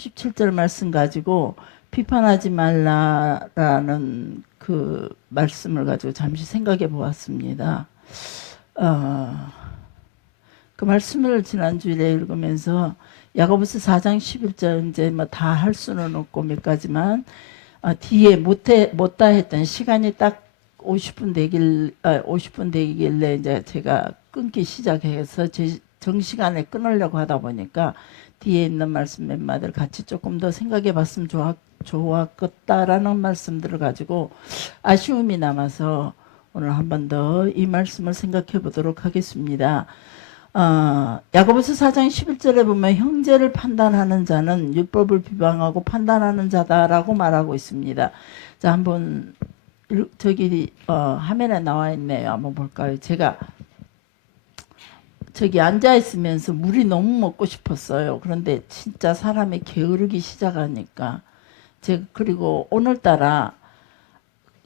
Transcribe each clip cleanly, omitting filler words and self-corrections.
37절 말씀 가지고 비판하지 말라라는 그 말씀을 가지고 잠시 생각해 보았습니다. 그 말씀을 지난주에 읽으면서 야고보서 4장 11절 이제 뭐 다 할 수는 없고 몇 가지만 뒤에 못다 했던 시간이 딱 50분 되길래 이제 제가 끊기 시작해서 제 정시간에 끊으려고 하다 보니까 뒤에 있는 말씀 몇 마디를 같이 조금 더 생각해 봤으면 좋았겠다라는 말씀들을 가지고 아쉬움이 남아서 오늘 한 번 더 이 말씀을 생각해 보도록 하겠습니다. 야고보서 4장 11절에 보면 형제를 판단하는 자는 율법을 비방하고 판단하는 자다라고 말하고 있습니다. 자, 한번 저기 화면에 나와 있네요. 한번 볼까요? 제가 저기 앉아 있으면서 물이 너무 먹고 싶었어요. 그런데 진짜 사람이 게으르기 시작하니까 제가 그리고 오늘따라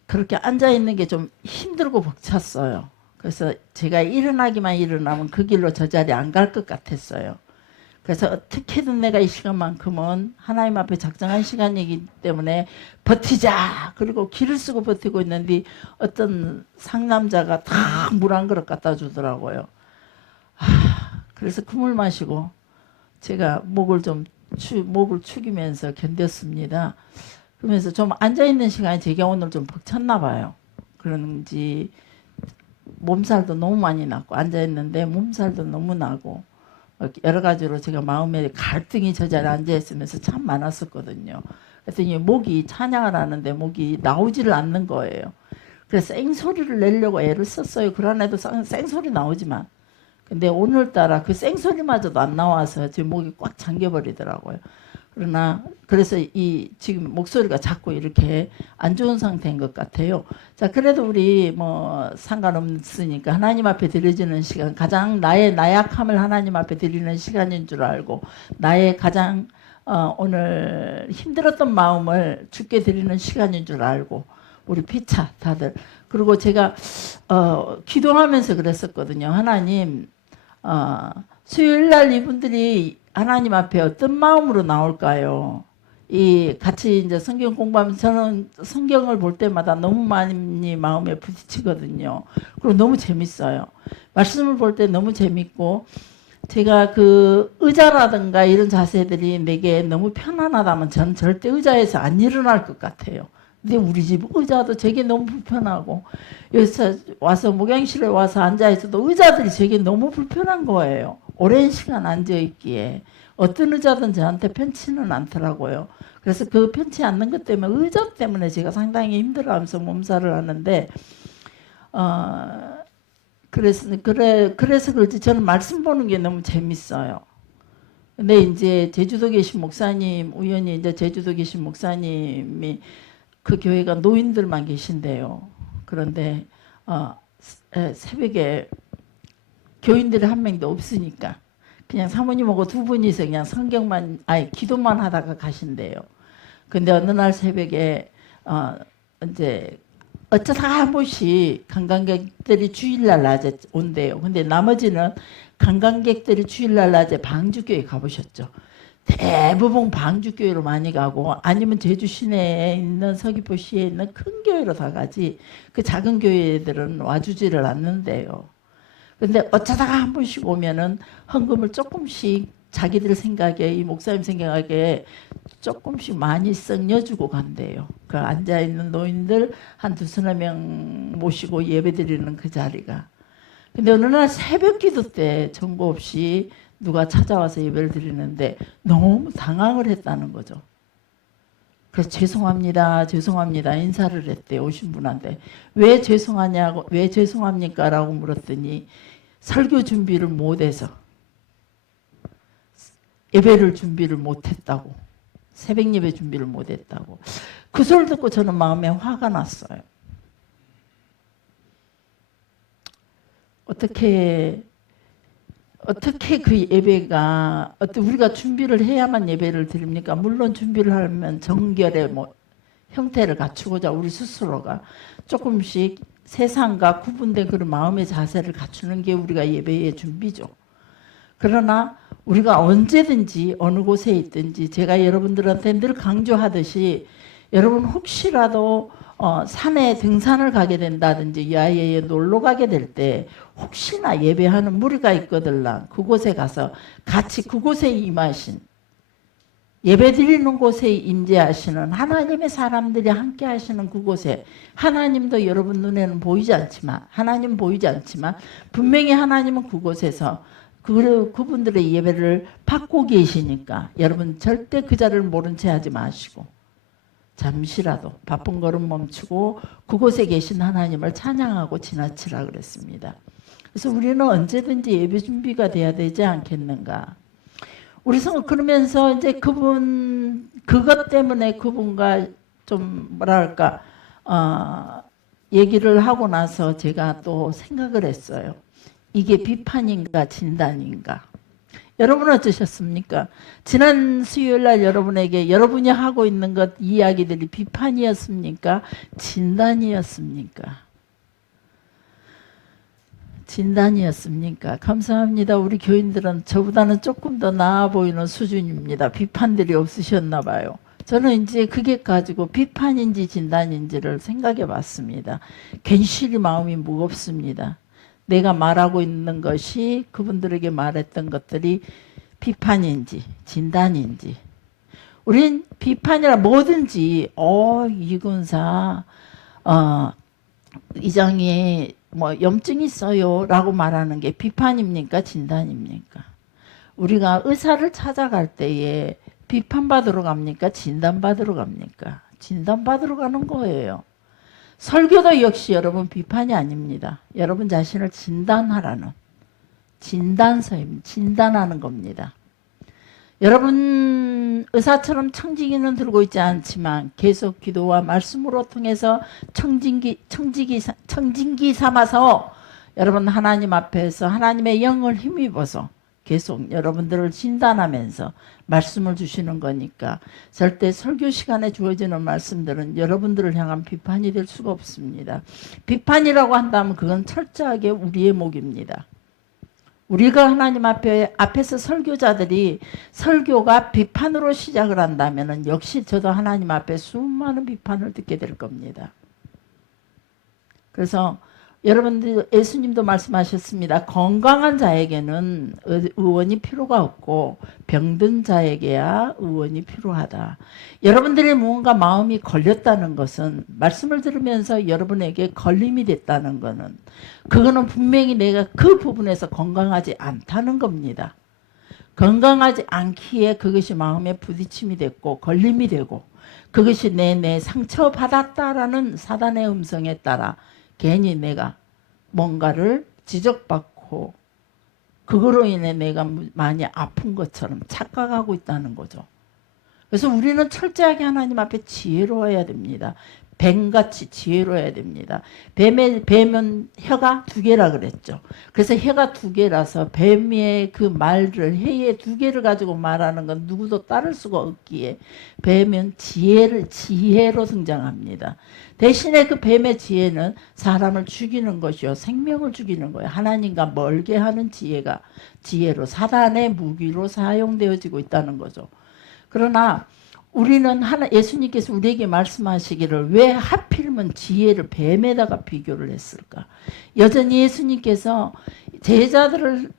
그렇게 앉아 있는 게 좀 힘들고 벅찼어요. 그래서 제가 일어나면 그 길로 저 자리에 안 갈 것 같았어요. 그래서 어떻게든 내가 이 시간만큼은 하나님 앞에 작정한 시간이기 때문에 버티자. 그리고 기를 쓰고 버티고 있는데 어떤 상남자가 다 물 한 그릇 갖다 주더라고요. 그래서 그 물 마시고 제가 목을 축이면서 견뎠습니다. 그러면서 좀 앉아있는 시간이 제게 오늘 좀 벅찼나 봐요. 그런지 몸살도 너무 많이 났고 앉아있는데 몸살도 너무 나고 여러 가지로 제가 마음에 갈등이 저 자리에 앉아있으면서 참 많았었거든요. 그랬더니 목이 찬양을 하는데 목이 나오지를 않는 거예요. 그래서 생소리를 내려고 애를 썼어요. 그러나도 생소리 나오지만 근데 오늘따라 그 생소리마저도 안 나와서 제 목이 꽉 잠겨버리더라고요. 그래서 이 지금 목소리가 자꾸 이렇게 안 좋은 상태인 것 같아요. 자, 그래도 우리 뭐 상관없으니까 하나님 앞에 드려지는 시간, 가장 나의 나약함을 하나님 앞에 드리는 시간인 줄 알고 나의 가장 오늘 힘들었던 마음을 주께 드리는 시간인 줄 알고 우리 피차 다들 그리고 제가 기도하면서 그랬었거든요. 하나님 수요일날 이분들이 하나님 앞에 어떤 마음으로 나올까요? 이 같이 이제 성경 공부하면서 저는 성경을 볼 때마다 너무 많이 마음에 부딪히거든요. 그리고 너무 재밌어요. 말씀을 볼 때 너무 재밌고 제가 그 의자라든가 이런 자세들이 내게 너무 편안하다면 저는 절대 의자에서 안 일어날 것 같아요. 근데 우리 집 의자도 제게 너무 불편하고 여기서 와서 목양실에 와서 앉아있어도 의자들이 제게 너무 불편한 거예요. 오랜 시간 앉아있기에 어떤 의자든 저한테 편치는 않더라고요. 그래서 그 편치 않는 것 때문에 의자 때문에 제가 상당히 힘들어하면서 몸살을 하는데 그래서 그렇지 저는 말씀 보는 게 너무 재밌어요. 근데 이제 제주도 계신 목사님 우연히 이제 제주도 계신 목사님이 그 교회가 노인들만 계신데요. 그런데 새벽에 교인들이 한 명도 없으니까 그냥 사모님하고 두 분이서 그냥 기도만 하다가 가신대요. 근데 어느 날 새벽에 이제 어쩌다가 한 번씩 관광객들이 주일날 낮에 온대요. 근데 나머지는 관광객들이 주일날 낮에 방주교회 가보셨죠? 대부분 방주교회로 많이 가고 아니면 제주 시내에 있는 서귀포시에 있는 큰 교회로 다 가지 그 작은 교회들은 와주지를 않는데요. 근데 어쩌다가 한 번씩 오면은 헌금을 조금씩 자기들 생각에 이 목사님 생각에 조금씩 많이 썩여주고 간대요. 그 앉아있는 노인들 한 두서너 명 모시고 예배드리는 그 자리가. 근데 어느 날 새벽 기도 때 정보 없이 누가 찾아와서 예배를 드리는데 너무 당황을 했다는 거죠. 그래서 죄송합니다 인사를 했대. 오신 분한테 왜 죄송합니까 라고 물었더니 설교 준비를 못해서 예배를 준비를 못했다고, 새벽 예배 준비를 못했다고. 그 소리를 듣고 저는 마음에 화가 났어요. 어떻게 그 예배가 우리가 준비를 해야만 예배를 드립니까? 물론 준비를 하면 정결의 형태를 갖추고자 우리 스스로가 조금씩 세상과 구분된 그런 마음의 자세를 갖추는 게 우리가 예배의 준비죠. 그러나 우리가 언제든지 어느 곳에 있든지 제가 여러분들한테 늘 강조하듯이 여러분 혹시라도 산에 등산을 가게 된다든지 야외에 놀러 가게 될 때 혹시나 예배하는 무리가 있거들라 그곳에 가서 같이 그곳에 임하신 예배 드리는 곳에 임재하시는 하나님의 사람들이 함께 하시는 그곳에 하나님도 여러분 눈에는 보이지 않지만 하나님 보이지 않지만 분명히 하나님은 그곳에서 그분들의 예배를 받고 계시니까 여러분 절대 그 자를 모른 채 하지 마시고 잠시라도 바쁜 걸음 멈추고 그곳에 계신 하나님을 찬양하고 지나치라 그랬습니다. 그래서 우리는 언제든지 예배 준비가 돼야 되지 않겠는가. 우리 그러면서 이제 그것 때문에 그분과 좀 뭐랄까 얘기를 하고 나서 제가 또 생각을 했어요. 이게 비판인가 진단인가. 여러분은 어떠셨습니까? 지난 수요일 날 여러분에게 여러분이 하고 있는 것 이야기들이 비판이었습니까? 진단이었습니까? 진단이었습니까? 감사합니다. 우리 교인들은 저보다는 조금 더 나아 보이는 수준입니다. 비판들이 없으셨나 봐요. 저는 이제 그게 가지고 비판인지 진단인지를 생각해 봤습니다. 괜시리 마음이 무겁습니다. 내가 말하고 있는 것이 그분들에게 말했던 것들이 비판인지 진단인지. 우린 비판이라 뭐든지 이군사 이장이 뭐 염증이 있어요 라고 말하는 게 비판입니까 진단입니까? 우리가 의사를 찾아갈 때에 비판받으러 갑니까 진단받으러 갑니까? 진단받으러 가는 거예요. 설교도 역시 여러분 비판이 아닙니다. 여러분 자신을 진단하라는 진단서입니다. 진단하는 겁니다. 여러분 의사처럼 청지기는 들고 있지 않지만 계속 기도와 말씀으로 통해서 청진기 삼아서 여러분 하나님 앞에서 하나님의 영을 힘입어서 계속 여러분들을 진단하면서 말씀을 주시는 거니까 절대 설교 시간에 주어지는 말씀들은 여러분들을 향한 비판이 될 수가 없습니다. 비판이라고 한다면 그건 철저하게 우리의 목입니다. 우리가 하나님 앞에서 설교자들이 설교가 비판으로 시작을 한다면 역시 저도 하나님 앞에 수많은 비판을 듣게 될 겁니다. 그래서 여러분들 예수님도 말씀하셨습니다. 건강한 자에게는 의원이 필요가 없고 병든 자에게야 의원이 필요하다. 여러분들이 무언가 마음이 걸렸다는 것은 말씀을 들으면서 여러분에게 걸림이 됐다는 것은 그거는 분명히 내가 그 부분에서 건강하지 않다는 겁니다. 건강하지 않기에 그것이 마음에 부딪힘이 됐고 걸림이 되고 그것이 내 상처받았다라는 사단의 음성에 따라 괜히 내가 뭔가를 지적받고 그거로 인해 내가 많이 아픈 것처럼 착각하고 있다는 거죠. 그래서 우리는 철저하게 하나님 앞에 지혜로워야 됩니다. 뱀같이 지혜로워야 됩니다. 뱀은 혀가 2개라 그랬죠. 그래서 혀가 2개라서 뱀의 그 말을 혀의 2개를 가지고 말하는 건 누구도 따를 수가 없기에 뱀은 지혜로 등장합니다. 대신에 그 뱀의 지혜는 사람을 죽이는 것이요 생명을 죽이는 거예요. 하나님과 멀게 하는 지혜로 사단의 무기로 사용되어지고 있다는 거죠. 그러나 우리는 예수님께서 우리에게 말씀하시기를 왜 하필이면 지혜를 뱀에다가 비교를 했을까? 여전히 예수님께서 제자들을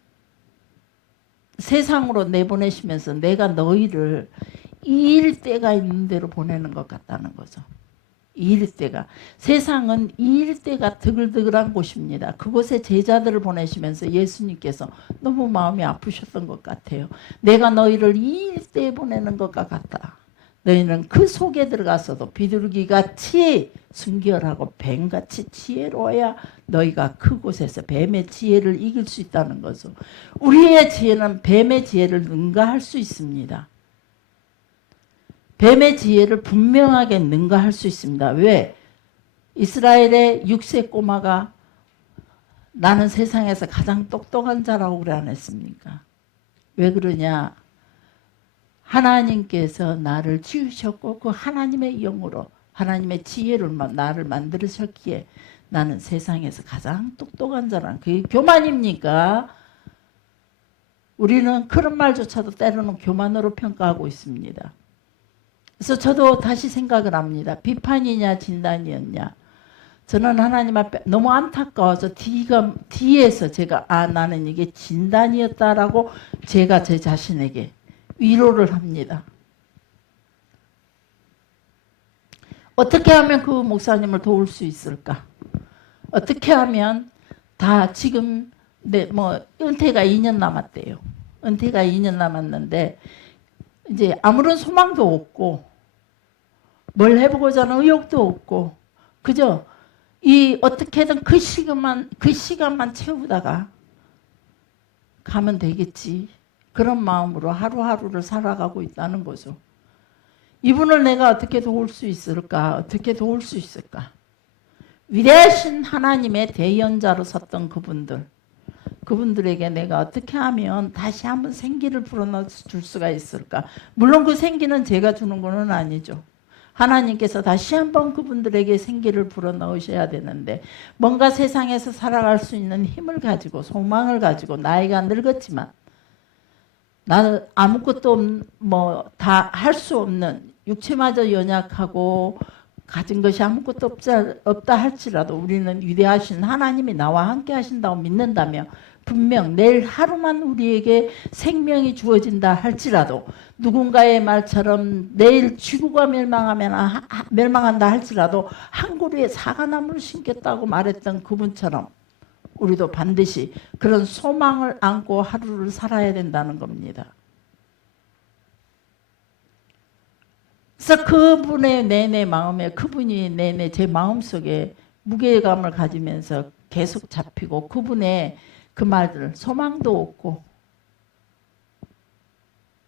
세상으로 내보내시면서 내가 너희를 이을 때가 있는 대로 보내는 것 같다는 거죠. 이을 때가. 세상은 이을 때가 드글드글한 곳입니다. 그곳에 제자들을 보내시면서 예수님께서 너무 마음이 아프셨던 것 같아요. 내가 너희를 이을 때에 보내는 것과 같다. 너희는 그 속에 들어가서도 비둘기같이 순결하고 뱀같이 지혜로워야 너희가 그곳에서 뱀의 지혜를 이길 수 있다는 거죠. 우리의 지혜는 뱀의 지혜를 능가할 수 있습니다. 뱀의 지혜를 분명하게 능가할 수 있습니다. 왜? 이스라엘의 6세 꼬마가 나는 세상에서 가장 똑똑한 자라고 그래 안 했습니까? 왜 그러냐? 하나님께서 나를 지으셨고 그 하나님의 영으로 하나님의 지혜로 나를 만들으셨기에 나는 세상에서 가장 똑똑한 자라는 그게 교만입니까? 우리는 그런 말조차도 때로는 교만으로 평가하고 있습니다. 그래서 저도 다시 생각을 합니다. 비판이냐 진단이었냐. 저는 하나님 앞에 너무 안타까워서 뒤에서 제가 나는 이게 진단이었다라고 제가 제 자신에게 위로를 합니다. 어떻게 하면 그 목사님을 도울 수 있을까? 어떻게 하면 다 지금 은퇴가 2년 남았대요. 은퇴가 2년 남았는데 이제 아무런 소망도 없고 뭘 해보고자 하는 의욕도 없고 그저 이 어떻게든 그 시간만 채우다가 가면 되겠지. 그런 마음으로 하루하루를 살아가고 있다는 거죠. 이분을 내가 어떻게 도울 수 있을까? 어떻게 도울 수 있을까? 위대하신 하나님의 대연자로 섰던 그분들에게 내가 어떻게 하면 다시 한번 생기를 불어넣어 줄 수가 있을까? 물론 그 생기는 제가 주는 건 아니죠. 하나님께서 다시 한번 그분들에게 생기를 불어넣으셔야 되는데 뭔가 세상에서 살아갈 수 있는 힘을 가지고 소망을 가지고 나이가 늙었지만 나는 아무것도 다 할 수 없는 육체마저 연약하고 가진 것이 아무것도 없다 할지라도 우리는 위대하신 하나님이 나와 함께 하신다고 믿는다며 분명 내일 하루만 우리에게 생명이 주어진다 할지라도 누군가의 말처럼 내일 지구가 멸망한다 할지라도 한 그루의 사과나무를 심겠다고 말했던 그분처럼 우리도 반드시 그런 소망을 안고 하루를 살아야 된다는 겁니다. 그래서 그분의 내내 마음에 그분이 내내 제 마음속에 무게감을 가지면서 계속 잡히고 그분의 그 말들 소망도 없고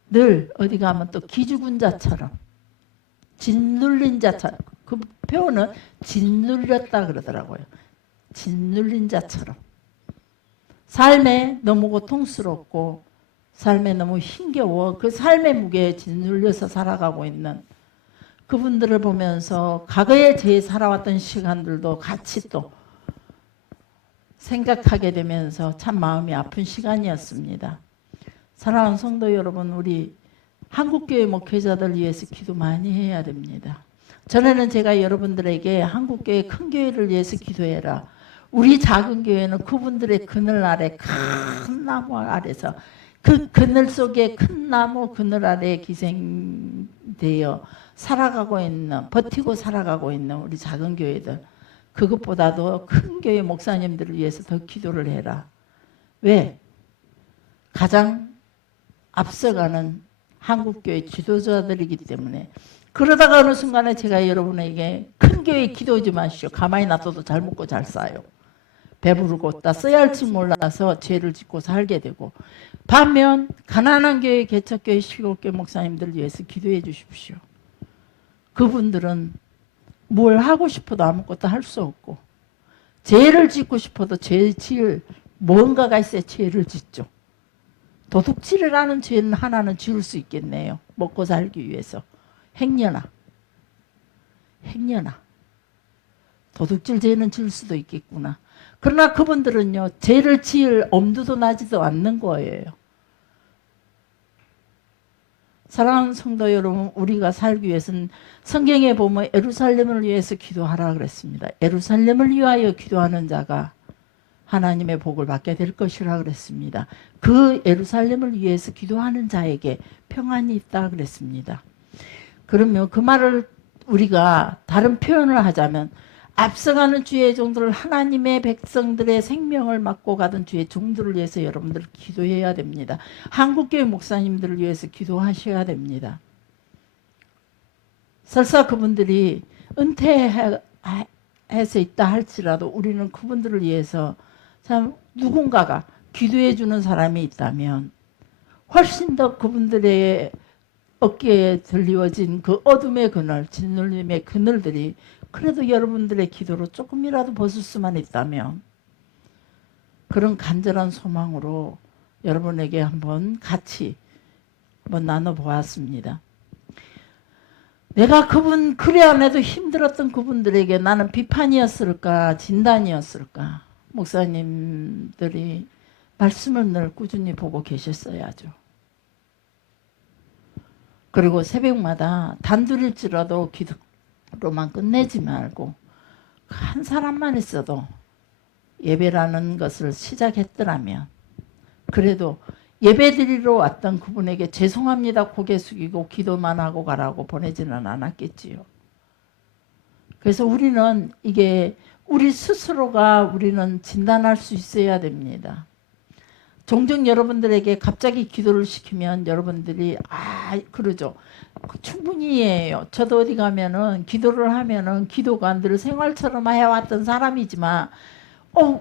늘 어디 가면 또 기죽은 자처럼 짓눌린 자처럼 그 표현은 짓눌렸다 그러더라고요. 짓눌린 자처럼 삶에 너무 고통스럽고 삶에 너무 힘겨워 그 삶의 무게에 짓눌려서 살아가고 있는 그분들을 보면서 과거에 제 살아왔던 시간들도 같이 또 생각하게 되면서 참 마음이 아픈 시간이었습니다. 사랑하는 성도 여러분, 우리 한국교회 목회자들 위해서 기도 많이 해야 됩니다. 전에는 제가 여러분들에게 한국교회 큰 교회를 위해서 기도해라. 우리 작은 교회는 그분들의 그늘 아래 큰 나무 아래서 그 그늘 속에 큰 나무 그늘 아래 기생되어 살아가고 있는 버티고 살아가고 있는 우리 작은 교회들 그것보다도 큰 교회 목사님들을 위해서 더 기도를 해라. 왜? 가장 앞서가는 한국교회 지도자들이기 때문에 그러다가 어느 순간에 제가 여러분에게 큰 교회 기도하지 마시오. 가만히 놔둬도 잘 먹고 잘 싸요. 배부르고 다 써야 할지 몰라서 죄를 짓고 살게 되고 반면 가난한 교회, 개척교회, 시골교회 목사님들을 위해서 기도해 주십시오. 그분들은 뭘 하고 싶어도 아무것도 할 수 없고 죄를 짓고 싶어도 죄 지을 뭔가가 있어야 죄를 짓죠. 도둑질을 하는 죄는 하나는 지을 수 있겠네요. 먹고 살기 위해서. 행여나 도둑질 죄는 지을 수도 있겠구나. 그러나 그분들은요 죄를 지을 엄두도 나지도 않는 거예요. 사랑하는 성도 여러분, 우리가 살기 위해서는 성경에 보면 예루살렘을 위해서 기도하라 그랬습니다. 예루살렘을 위하여 기도하는 자가 하나님의 복을 받게 될 것이라 그랬습니다. 그 예루살렘을 위해서 기도하는 자에게 평안이 있다 그랬습니다. 그러면 그 말을 우리가 다른 표현을 하자면 앞서가는 주의 종들을 하나님의 백성들의 생명을 맡고 가던 주의 종들을 위해서 여러분들 기도해야 됩니다. 한국교회 목사님들을 위해서 기도하셔야 됩니다. 설사 그분들이 은퇴해서 있다 할지라도 우리는 그분들을 위해서 참 누군가가 기도해 주는 사람이 있다면 훨씬 더 그분들의 어깨에 들리워진 그 어둠의 그늘, 짓눌림의 그늘들이 그래도 여러분들의 기도로 조금이라도 벗을 수만 있다면 그런 간절한 소망으로 여러분에게 한번 같이 나눠보았습니다. 내가 그래 안 해도 힘들었던 그분들에게 나는 비판이었을까 진단이었을까. 목사님들이 말씀을 늘 꾸준히 보고 계셨어야죠. 그리고 새벽마다 단둘일지라도 기도로만 끝내지 말고 한 사람만 있어도 예배라는 것을 시작했더라면 그래도 예배드리러 왔던 그분에게 죄송합니다 고개 숙이고 기도만 하고 가라고 보내지는 않았겠지요. 그래서 우리는 이게 우리 스스로가 우리는 진단할 수 있어야 됩니다. 종종 여러분들에게 갑자기 기도를 시키면 여러분들이 그러죠. 충분히 해요. 저도 어디 가면은 기도를 하면은 기도가 늘 생활처럼 해왔던 사람이지만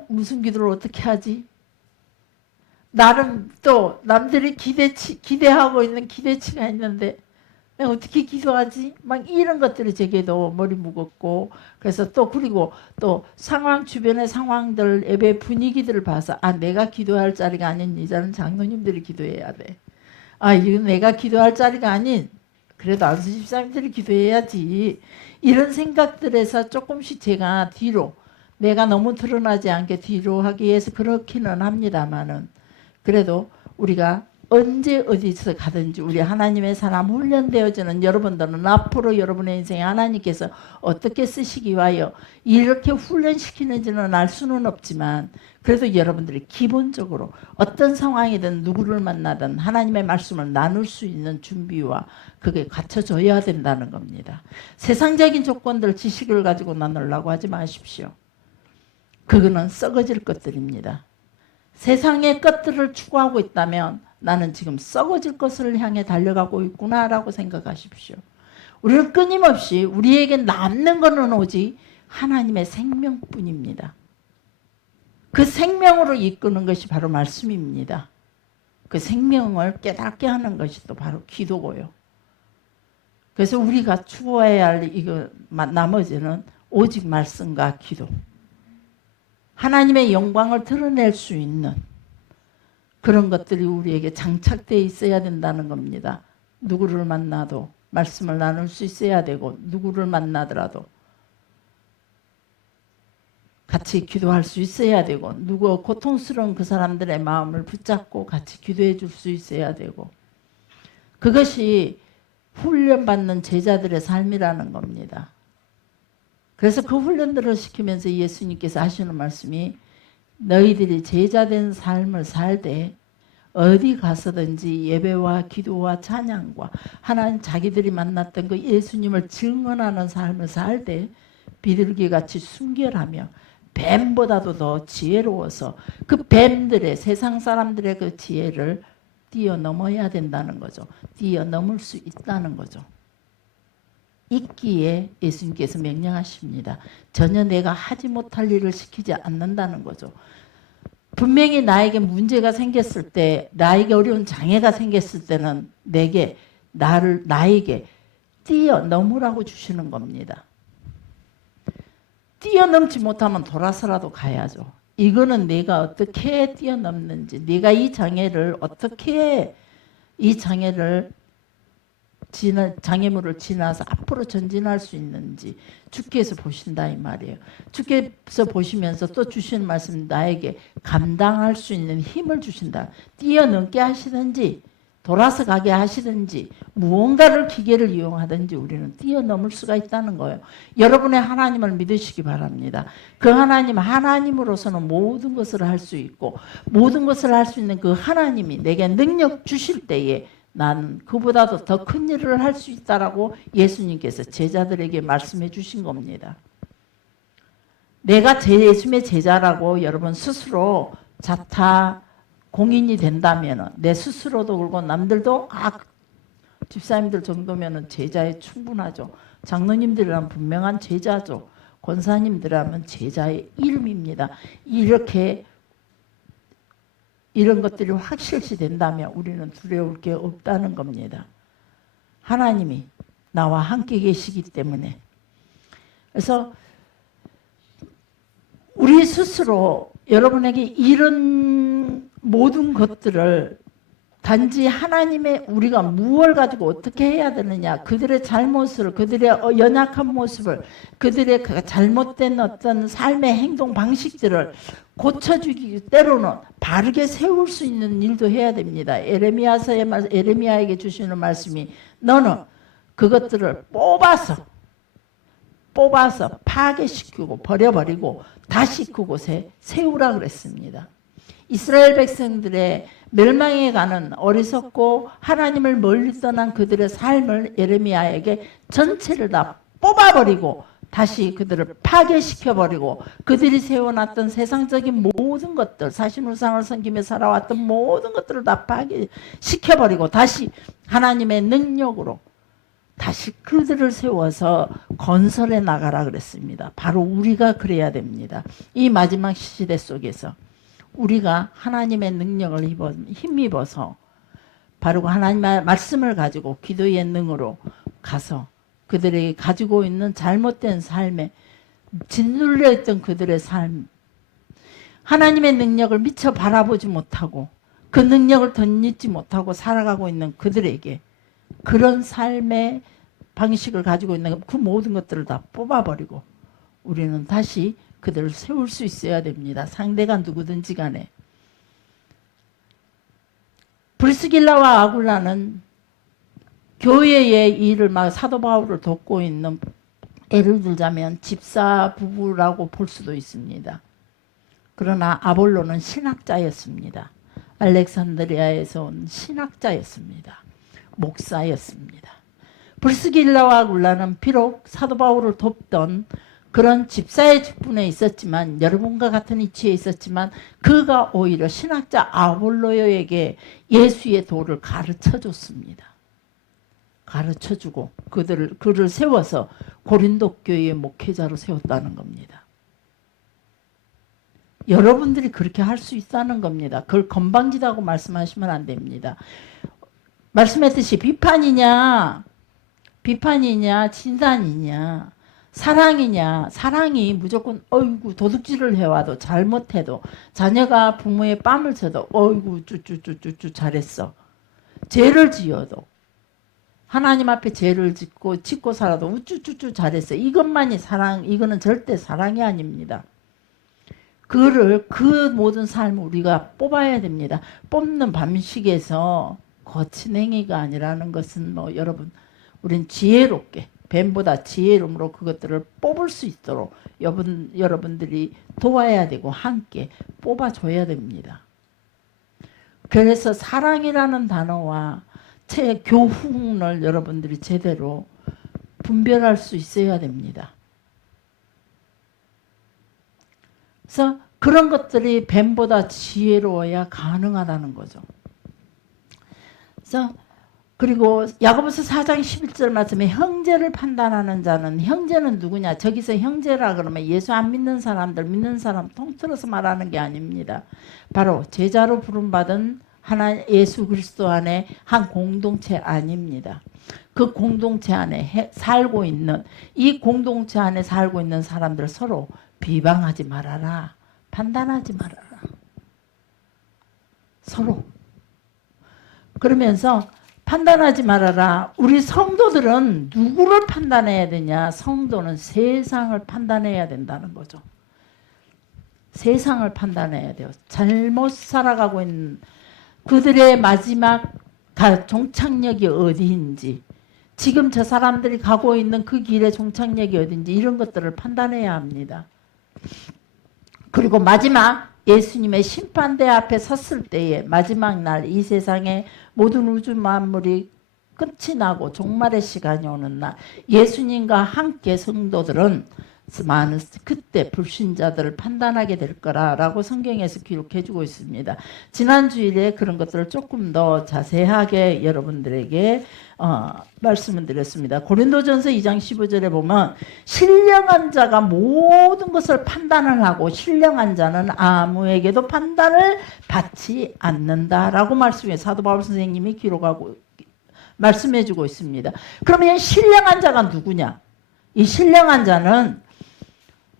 무슨 기도를 어떻게 하지? 나름 또 남들이 기대하고 있는 기대치가 있는데 내가 어떻게 기도하지? 막 이런 것들이 제게도 머리 무겁고 그래서 또 그리고 또 상황 주변의 상황들 예배 분위기들을 봐서 내가 기도할 자리가 아닌 이제는 장로님들이 기도해야 돼. 이건 내가 기도할 자리가 아닌 그래도 안수 집사님들이 기도해야지. 이런 생각들에서 조금씩 제가 뒤로 내가 너무 드러나지 않게 뒤로 하기 위해서 그렇기는 합니다만은 그래도 우리가 언제 어디서 가든지 우리 하나님의 사람 훈련되어지는 여러분들은 앞으로 여러분의 인생에 하나님께서 어떻게 쓰시기 위하여 이렇게 훈련시키는지는 알 수는 없지만 그래도 여러분들이 기본적으로 어떤 상황이든 누구를 만나든 하나님의 말씀을 나눌 수 있는 준비와 그게 갖춰져야 된다는 겁니다. 세상적인 조건들 지식을 가지고 나누려고 하지 마십시오. 그거는 썩어질 것들입니다. 세상의 것들을 추구하고 있다면 나는 지금 썩어질 것을 향해 달려가고 있구나라고 생각하십시오. 우리는 끊임없이 우리에게 남는 것은 오직 하나님의 생명뿐입니다. 그 생명으로 이끄는 것이 바로 말씀입니다. 그 생명을 깨닫게 하는 것이 또 바로 기도고요. 그래서 우리가 추구해야 할 나머지는 오직 말씀과 기도. 하나님의 영광을 드러낼 수 있는 그런 것들이 우리에게 장착되어 있어야 된다는 겁니다. 누구를 만나도 말씀을 나눌 수 있어야 되고 누구를 만나더라도 같이 기도할 수 있어야 되고 누구 고통스러운 그 사람들의 마음을 붙잡고 같이 기도해 줄 수 있어야 되고 그것이 훈련받는 제자들의 삶이라는 겁니다. 그래서 그 훈련들을 시키면서 예수님께서 하시는 말씀이 너희들이 제자된 삶을 살되 어디 가서든지 예배와 기도와 찬양과 하나님 자기들이 만났던 그 예수님을 증언하는 삶을 살되 비둘기같이 순결하며 뱀보다도 더 지혜로워서 그 뱀들의 세상 사람들의 그 지혜를 뛰어넘어야 된다는 거죠. 뛰어넘을 수 있다는 거죠. 있기에 예수님께서 명령하십니다. 전혀 내가 하지 못할 일을 시키지 않는다는 거죠. 분명히 나에게 문제가 생겼을 때 나에게 어려운 장애가 생겼을 때는 나에게 뛰어넘으라고 주시는 겁니다. 뛰어넘지 못하면 돌아서라도 가야죠. 이거는 내가 어떻게 뛰어넘는지 내가 이 장애를 어떻게 이 장애물을 지나서 앞으로 전진할 수 있는지 주께서 보신다 이 말이에요. 주께서 보시면서 또 주시는 말씀 나에게 감당할 수 있는 힘을 주신다. 뛰어넘게 하시든지 돌아서 가게 하시든지 무언가를 기계를 이용하든지 우리는 뛰어넘을 수가 있다는 거예요. 여러분의 하나님을 믿으시기 바랍니다. 그 하나님으로서는 모든 것을 할 수 있고 모든 것을 할 수 있는 그 하나님이 내게 능력 주실 때에 나는 그보다도 더 큰 일을 할 수 있다라고 예수님께서 제자들에게 말씀해 주신 겁니다. 내가 예수님의 제자라고 여러분 스스로 자타 공인이 된다면 내 스스로도 그렇고 남들도 집사님들 정도면 제자에 충분하죠. 장로님들이라면 분명한 제자죠. 권사님들이라면 제자의 이름입니다. 이런 것들이 확실시 된다면 우리는 두려울 게 없다는 겁니다. 하나님이 나와 함께 계시기 때문에. 그래서 우리 스스로 여러분에게 이런 모든 것들을 단지 하나님의 우리가 무엇을 가지고 어떻게 해야 되느냐, 그들의 잘못을, 그들의 연약한 모습을, 그들의 잘못된 어떤 삶의 행동 방식들을 고쳐주기, 때로는 바르게 세울 수 있는 일도 해야 됩니다. 에레미야에게 주시는 말씀이 너는 그것들을 뽑아서 파괴시키고 버려버리고 다시 그곳에 세우라 그랬습니다. 이스라엘 백성들의 멸망에 가는 어리석고 하나님을 멀리 떠난 그들의 삶을 에레미야에게 전체를 다 뽑아버리고 다시 그들을 파괴시켜버리고 그들이 세워놨던 세상적인 모든 것들, 사신우상을 섬기며 살아왔던 모든 것들을 다 파괴시켜버리고 다시 하나님의 능력으로 다시 그들을 세워서 건설해 나가라 그랬습니다. 바로 우리가 그래야 됩니다. 이 마지막 시대 속에서 우리가 하나님의 능력을 힘입어서 바로 하나님의 말씀을 가지고 기도의 능으로 가서 그들에게 가지고 있는 잘못된 삶에 짓눌려 있던 그들의 삶, 하나님의 능력을 미처 바라보지 못하고 그 능력을 덧입지 못하고 살아가고 있는 그들에게 그런 삶의 방식을 가지고 있는 그 모든 것들을 다 뽑아버리고 우리는 다시 그들을 세울 수 있어야 됩니다. 상대가 누구든지 간에. 브리스길라와 아굴라는 교회의 일을 막 사도 바울을 돕고 있는, 예를 들자면 집사 부부라고 볼 수도 있습니다. 그러나 아볼로는 신학자였습니다. 알렉산드리아에서 온 신학자였습니다. 목사였습니다. 브리스길라와 아굴라는 비록 사도 바울을 돕던 그런 집사의 직분에 있었지만, 여러분과 같은 위치에 있었지만, 그가 오히려 신학자 아볼로에게 예수의 도를 가르쳐 줬습니다. 가르쳐 주고 그를 세워서 고린도 교회의 목회자로 세웠다는 겁니다. 여러분들이 그렇게 할 수 있다는 겁니다. 그걸 건방지다고 말씀하시면 안 됩니다. 말씀했듯이 비판이냐 진단이냐 사랑이냐, 사랑이 무조건 어이구 도둑질을 해와도 잘못해도 자녀가 부모의 뺨을 쳐도 어이구 쭈쭈쭈쭈쭈 잘했어. 죄를 지어도 하나님 앞에 죄를 짓고 살아도 우쭈쭈쭈 잘했어. 이것만이 사랑, 이거는 절대 사랑이 아닙니다. 그 모든 삶을 우리가 뽑아야 됩니다. 뽑는 방식에서 거친 행위가 아니라는 것은 여러분, 우린 지혜롭게, 뱀보다 지혜로움으로 그것들을 뽑을 수 있도록 여러분들이 도와야 되고 함께 뽑아줘야 됩니다. 그래서 사랑이라는 단어와 교훈을 여러분들이 제대로 분별할 수 있어야 됩니다. 그래서 그런 것들이 뱀보다 지혜로워야 가능하다는 거죠. 그래서 그리고 야고보서 4장 11절 말씀에 형제를 판단하는 자는, 형제는 누구냐? 저기서 형제라 그러면 예수 안 믿는 사람들, 믿는 사람 통틀어서 말하는 게 아닙니다. 바로 제자로 부름받은 예수 그리스도 안에 한 공동체 아닙니다. 그 공동체 안에 살고 있는, 이 공동체 안에 살고 있는 사람들 서로 비방하지 말아라. 판단하지 말아라. 서로. 그러면서 판단하지 말아라. 우리 성도들은 누구를 판단해야 되냐? 성도는 세상을 판단해야 된다는 거죠. 세상을 판단해야 돼요. 잘못 살아가고 있는 그들의 마지막 종착역이 어디인지, 지금 저 사람들이 가고 있는 그 길의 종착역이 어딘지 이런 것들을 판단해야 합니다. 그리고 마지막 예수님의 심판대 앞에 섰을 때에 마지막 날 이 세상의 모든 우주 만물이 끝이 나고 종말의 시간이 오는 날 예수님과 함께 성도들은 많은 그때 불신자들을 판단하게 될 거라고 성경에서 기록해 주고 있습니다. 지난 주일에 그런 것들을 조금 더 자세하게 여러분들에게 말씀을 드렸습니다. 고린도전서 2장 15절에 보면 신령한 자가 모든 것을 판단을 하고 신령한 자는 아무에게도 판단을 받지 않는다라고 말씀해 사도 바울 선생님이 기록하고 말씀해 주고 있습니다. 그러면 신령한 자가 누구냐? 이 신령한 자는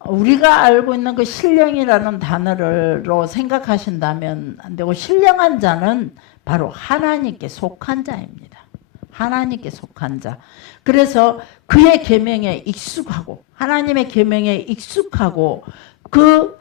우리가 알고 있는 그 신령이라는 단어로 생각하신다면 안 되고, 신령한 자는 바로 하나님께 속한 자입니다. 하나님께 속한 자. 그래서 그의 계명에 익숙하고, 하나님의 계명에 익숙하고, 그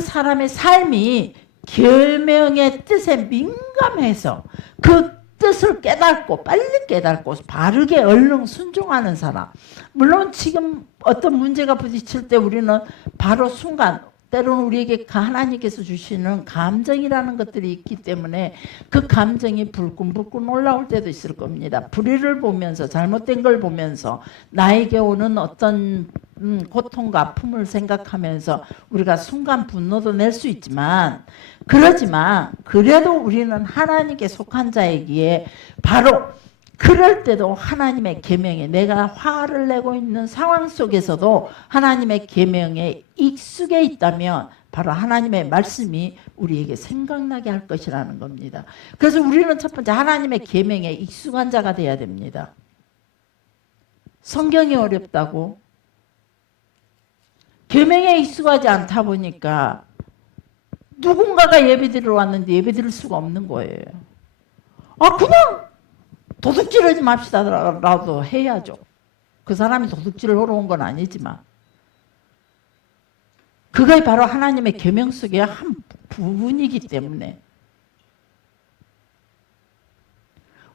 사람의 삶이 계명의 뜻에 민감해서 그 뜻을 깨닫고 빨리 깨닫고 바르게 얼른 순종하는 사람. 물론 지금 어떤 문제가 부딪힐 때 우리는 바로 순간, 때로는 우리에게 하나님께서 주시는 감정이라는 것들이 있기 때문에 그 감정이 불끈불끈 올라올 때도 있을 겁니다. 불의를 보면서, 잘못된 걸 보면서, 나에게 오는 어떤 고통과 아픔을 생각하면서 우리가 순간 분노도 낼 수 있지만, 그러지만 그래도 우리는 하나님께 속한 자이기에 바로 그럴 때도 하나님의 계명에, 내가 화를 내고 있는 상황 속에서도 하나님의 계명에 익숙해 있다면 바로 하나님의 말씀이 우리에게 생각나게 할 것이라는 겁니다. 그래서 우리는 첫 번째 하나님의 계명에 익숙한 자가 돼야 됩니다. 성경이 어렵다고? 계명에 익숙하지 않다 보니까 누군가가 예배드리러 왔는데 예배드릴 수가 없는 거예요. 그냥 도둑질하지 맙시다라도 해야죠. 그 사람이 도둑질을 하러 온 건 아니지만 그게 바로 하나님의 계명 속의 한 부분이기 때문에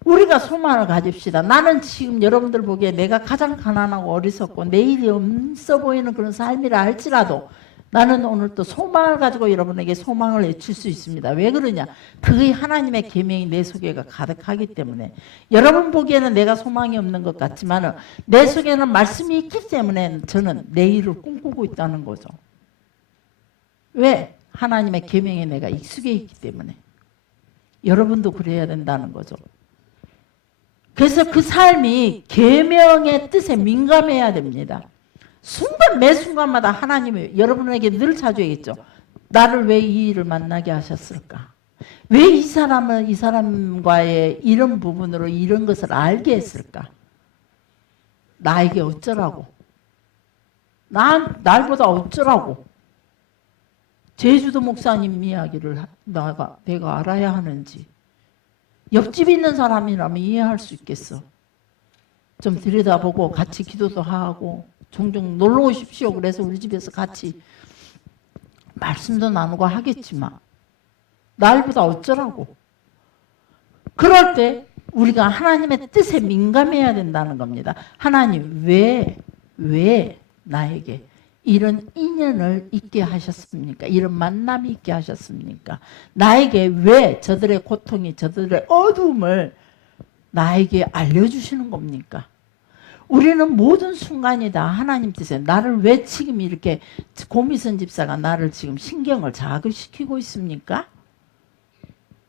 우리가 소망을 가집시다. 나는 지금 여러분들 보기에 내가 가장 가난하고 어리석고 내일이 없어 보이는 그런 삶이라 할지라도 나는 오늘 또 소망을 가지고 여러분에게 소망을 외칠 수 있습니다. 왜 그러냐? 그게 하나님의 계명이 내 속에가 가득하기 때문에. 여러분 보기에는 내가 소망이 없는 것 같지만 내 속에는 말씀이 있기 때문에 저는 내일을 꿈꾸고 있다는 거죠. 왜? 하나님의 계명에 내가 익숙해 있기 때문에. 여러분도 그래야 된다는 거죠. 그래서 그 삶이 계명의 뜻에 민감해야 됩니다. 순간 매 순간마다 하나님이 여러분에게 늘 자주 얘기했죠. 나를 왜 이 일을 만나게 하셨을까? 왜 이 사람과의 이런 부분으로 이런 것을 알게 했을까? 나에게 어쩌라고? 날보다 어쩌라고? 제주도 목사님 이야기를 내가 알아야 하는지. 옆집에 있는 사람이라면 이해할 수 있겠어. 좀 들여다보고 같이 기도도 하고 종종 놀러 오십시오. 그래서 우리 집에서 같이 말씀도 나누고 하겠지만 날보다 어쩌라고. 그럴 때 우리가 하나님의 뜻에 민감해야 된다는 겁니다. 하나님 왜 나에게 이런 인연을 있게 하셨습니까? 이런 만남이 있게 하셨습니까? 나에게 왜 저들의 고통이, 저들의 어두움을 나에게 알려주시는 겁니까? 우리는 모든 순간이 다 하나님 뜻에, 나를 왜 지금 이렇게 고미선 집사가 나를 지금 신경을 자극시키고 있습니까?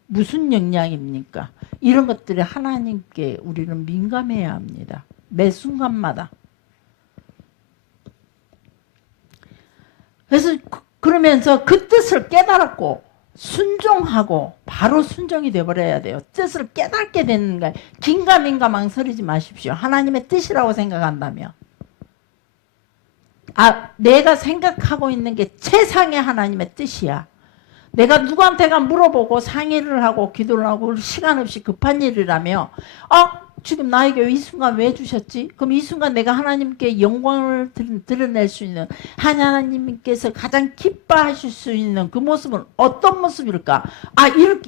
무슨 영향입니까? 이런 것들이 하나님께 우리는 민감해야 합니다. 매 순간마다. 그래서 그러면서 그 뜻을 깨달았고 순종하고 바로 순종이 되어버려야 돼요. 뜻을 깨닫게 되는 거예요. 긴가민가 망설이지 마십시오. 하나님의 뜻이라고 생각한다면. 내가 생각하고 있는 게 최상의 하나님의 뜻이야. 내가 누구한테가 물어보고 상의를 하고 기도를 하고 시간 없이 급한 일이라며 지금 나에게 이 순간 왜 주셨지? 그럼 이 순간 내가 하나님께 영광을 드러낼 수 있는, 하나님께서 가장 기뻐하실 수 있는 그 모습은 어떤 모습일까?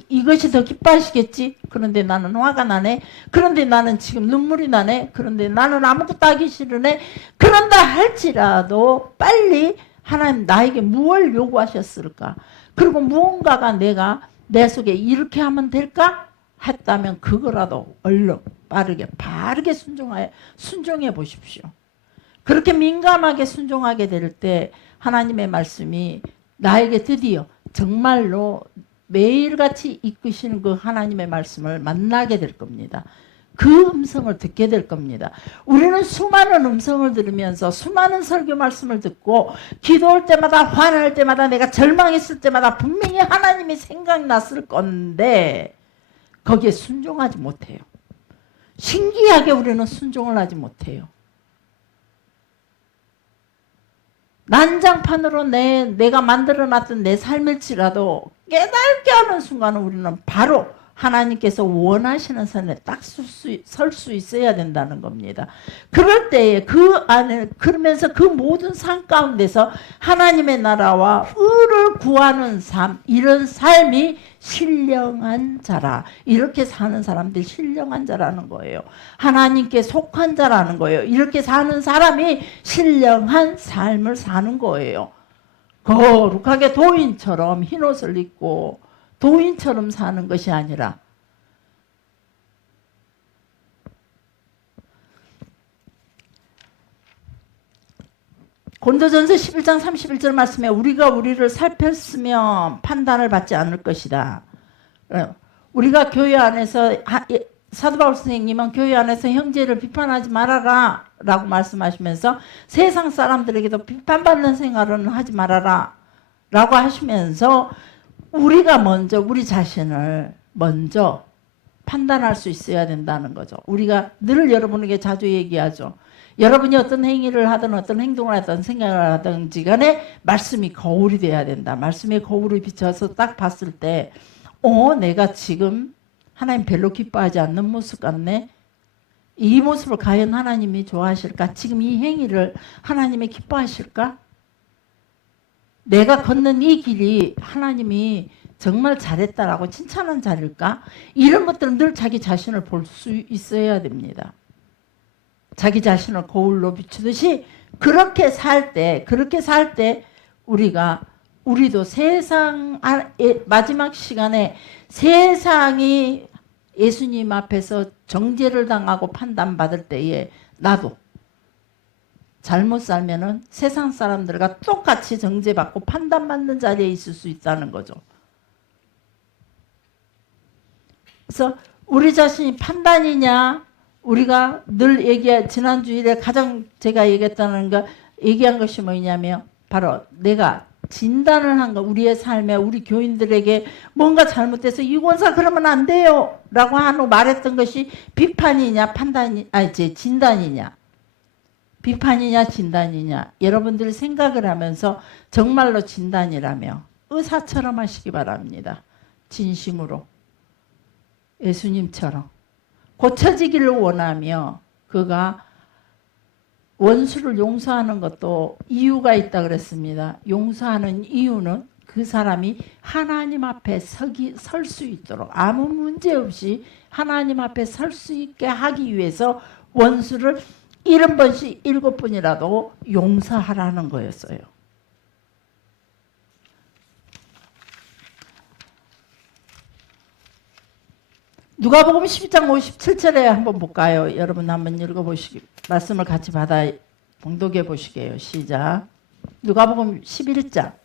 이것이 더 기뻐하시겠지? 그런데 나는 화가 나네? 그런데 나는 지금 눈물이 나네? 그런데 나는 아무것도 하기 싫으네? 그런다 할지라도 빨리 하나님 나에게 무엇을 요구하셨을까? 그리고 무언가가 내가 내 속에 이렇게 하면 될까? 했다면 그거라도 얼른 바르게 순종해 보십시오. 그렇게 민감하게 순종하게 될 때 하나님의 말씀이 나에게 드디어 정말로 매일같이 이끄시는 그 하나님의 말씀을 만나게 될 겁니다. 그 음성을 듣게 될 겁니다. 우리는 수많은 음성을 들으면서 수많은 설교 말씀을 듣고 기도할 때마다, 화날 때마다, 내가 절망했을 때마다 분명히 하나님이 생각났을 건데 거기에 순종하지 못해요. 신기하게 우리는 순종을 하지 못해요. 난장판으로 내가 만들어놨던 내 삶일지라도 깨닫게 하는 순간은 우리는 바로 하나님께서 원하시는 선에 딱 설 수 있어야 된다는 겁니다. 그럴 때에 그 안에 그러면서 그 모든 삶 가운데서 하나님의 나라와 의를 구하는 삶, 이런 삶이 신령한 자라. 이렇게 사는 사람들이 신령한 자라는 거예요. 하나님께 속한 자라는 거예요. 이렇게 사는 사람이 신령한 삶을 사는 거예요. 거룩하게 도인처럼 흰옷을 입고 도인처럼 사는 것이 아니라 고린도전서 11장 31절 말씀에 우리가 우리를 살폈으면 판단을 받지 않을 것이다. 우리가 교회 안에서 사도 바울 선생님은 교회 안에서 형제를 비판하지 말아라 라고 말씀하시면서 세상 사람들에게도 비판받는 생활은 하지 말아라 라고 하시면서 우리가 먼저 우리 자신을 먼저 판단할 수 있어야 된다는 거죠. 우리가 늘 여러분에게 자주 얘기하죠. 여러분이 어떤 행위를 하든 어떤 행동을 하든 생각을 하든지 간에 말씀이 거울이 돼야 된다. 말씀의 거울을 비춰서 딱 봤을 때 내가 지금 하나님 별로 기뻐하지 않는 모습 같네. 이 모습을 과연 하나님이 좋아하실까? 지금 이 행위를 하나님이 기뻐하실까? 내가 걷는 이 길이 하나님이 정말 잘했다라고 칭찬한 자리일까? 이런 것들은 늘 자기 자신을 볼 수 있어야 됩니다. 자기 자신을 거울로 비추듯이 그렇게 살 때 우리도 세상 마지막 시간에 세상이 예수님 앞에서 정죄를 당하고 판단받을 때에 나도 잘못 살면은 세상 사람들과 똑같이 정죄받고 판단받는 자리에 있을 수 있다는 거죠. 그래서 우리 자신이 판단이냐, 우리가 늘 지난 주일에 가장 제가 얘기한 것이 뭐냐면 바로 내가 진단을 한 거, 우리의 삶에 우리 교인들에게 뭔가 잘못돼서 이 권사 그러면 안 돼요 라고 하고 말했던 것이 비판이냐 진단이냐, 비판이냐 진단이냐. 여러분들 생각을 하면서 정말로 진단이라며 의사처럼 하시기 바랍니다. 진심으로 예수님처럼 고쳐지기를 원하며 그가 원수를 용서하는 것도 이유가 있다 그랬습니다. 용서하는 이유는 그 사람이 하나님 앞에 설 수 있도록 아무 문제 없이 하나님 앞에 설 수 있게 하기 위해서 원수를 70번씩 7번이라도 용서하라는 거였어요. 누가복음 12장 57절에 한번 볼까요? 여러분 한번 읽어보시기, 말씀을 같이 받아 봉독해 보시게요. 시작. 누가복음 11장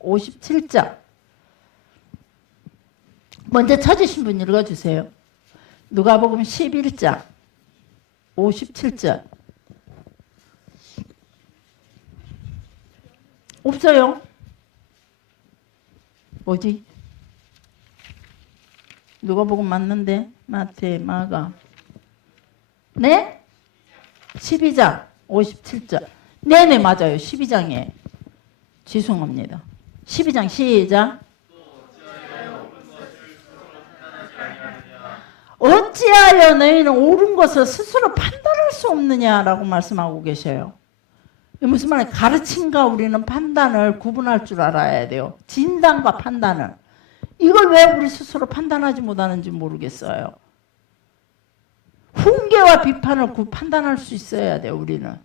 57절. 먼저 찾으신 분 읽어주세요. 누가복음 11장 57절. 없어요? 뭐지? 누가복음 맞는데? 마태, 마가. 네? 12장 57절. 네네 맞아요. 12장에. 죄송합니다. 12장 시작. 어찌하여 너희는 옳은 것을 스스로 판단할 수 없느냐라고 말씀하고 계셔요. 무슨 말이에요? 가르침과 우리는 판단을 구분할 줄 알아야 돼요. 진단과 판단을. 이걸 왜 우리 스스로 판단하지 못하는지 모르겠어요. 훈계와 비판을 판단할 수 있어야 돼요. 우리는.